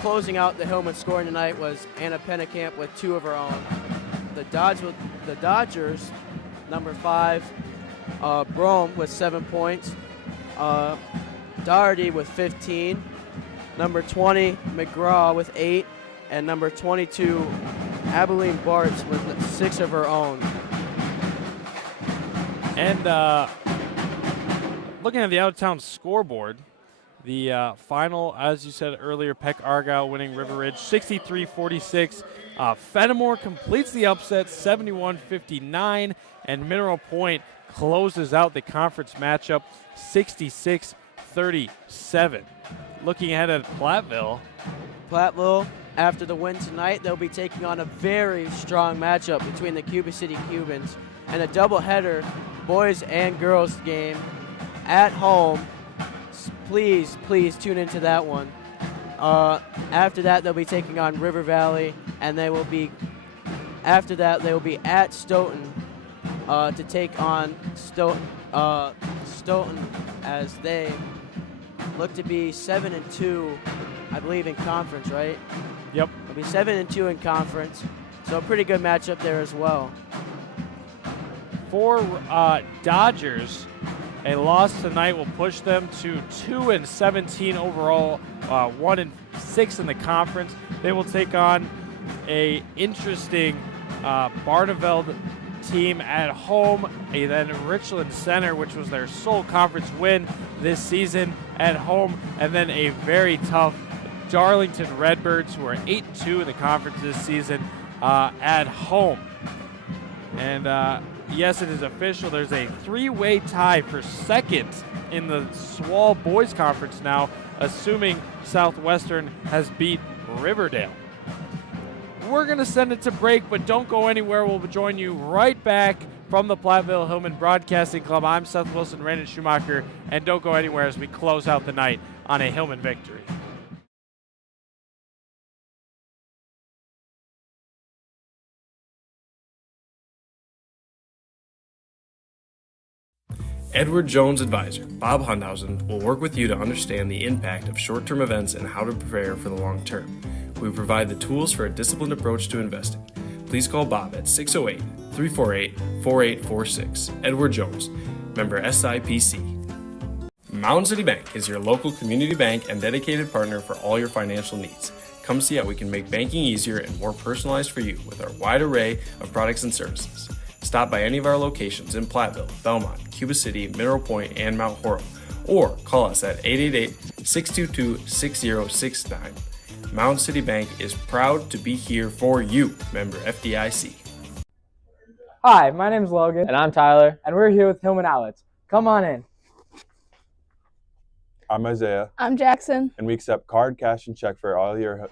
closing out the Hillman scoring tonight was Anna Pennekamp with 2 of her own. The Dodgers, number 5, Brome with 7 points. Doherty with 15. Number 20, McGraw with 8. And number 22, Abilene Bartz with 6 of her own. And looking at the out-of-town scoreboard, the final, as you said earlier, Peck Argyle winning River Ridge 63-46. Fenimore completes the upset 71-59, and Mineral Point closes out the conference matchup 66-37. Looking ahead at Platteville, after the win tonight, they'll be taking on a very strong matchup between the Cuba City Cubans and a doubleheader boys and girls game at home. Please tune into that one. After that, they'll be taking on River Valley, and they will be at Stoughton to take on Stoughton as they look to be 7-2, I believe, in conference, right? Yep. They'll be 7-2 in conference, so a pretty good matchup there as well. For Dodgers, a loss tonight will push them to 2-17 overall, 1-6 in the conference. They will take on a interesting Barneveld team at home, and then Richland Center, which was their sole conference win this season, at home, and then a very tough Darlington Redbirds, who are 8-2 in the conference this season, at home. And yes, it is official. There's a 3-way tie for second in the SWAL Boys Conference now, assuming Southwestern has beat Riverdale. we're going to send it to break, but don't go anywhere. We'll join you right back from the Platteville Hillman Broadcasting Club. I'm Seth Wilson, Brandon Schumacher, and don't go anywhere as we close out the night on a Hillman victory. Edward Jones Advisor, Bob Hundhausen, will work with you to understand the impact of short-term events and how to prepare for the long term. We provide the tools for a disciplined approach to investing. Please call Bob at 608-348-4846. Edward Jones, member SIPC. Mountain City Bank is your local community bank and dedicated partner for all your financial needs. Come see how we can make banking easier and more personalized for you with our wide array of products and services. Stop by any of our locations in Platteville, Belmont, Cuba City, Mineral Point, and Mount Horeb, or call us at 888-622-6069. Mountain City Bank is proud to be here for you, member FDIC. Hi, my name's Logan. And I'm Tyler. And we're here with Hillman Outlets. Come on in. I'm Isaiah, I'm Jackson. and we accept card, cash, and check for all your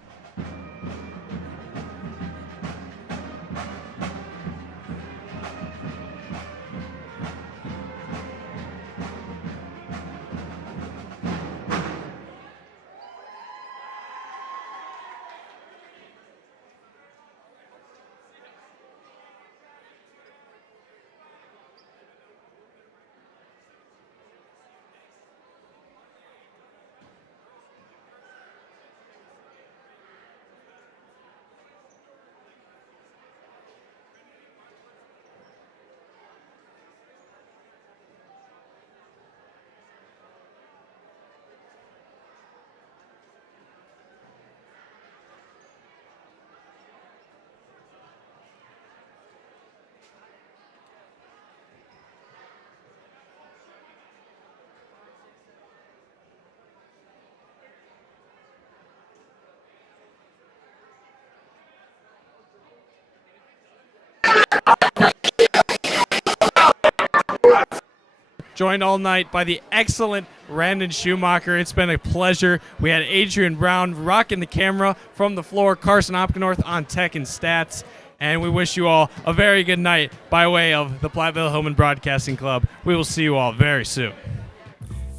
Joined all night by the excellent Brandon Schumacher. It's been a pleasure. We had Adrian Brown rocking the camera from the floor, Carson Opkenorth on tech and stats, and we wish you all a very good night by way of the Platteville Hillman Broadcasting Club. We will see you all very soon.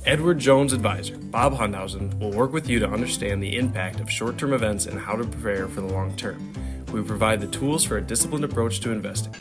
Edward Jones Advisor, Bob Hundhausen, will work with you to understand the impact of short-term events and how to prepare for the long term. We provide the tools for a disciplined approach to investing.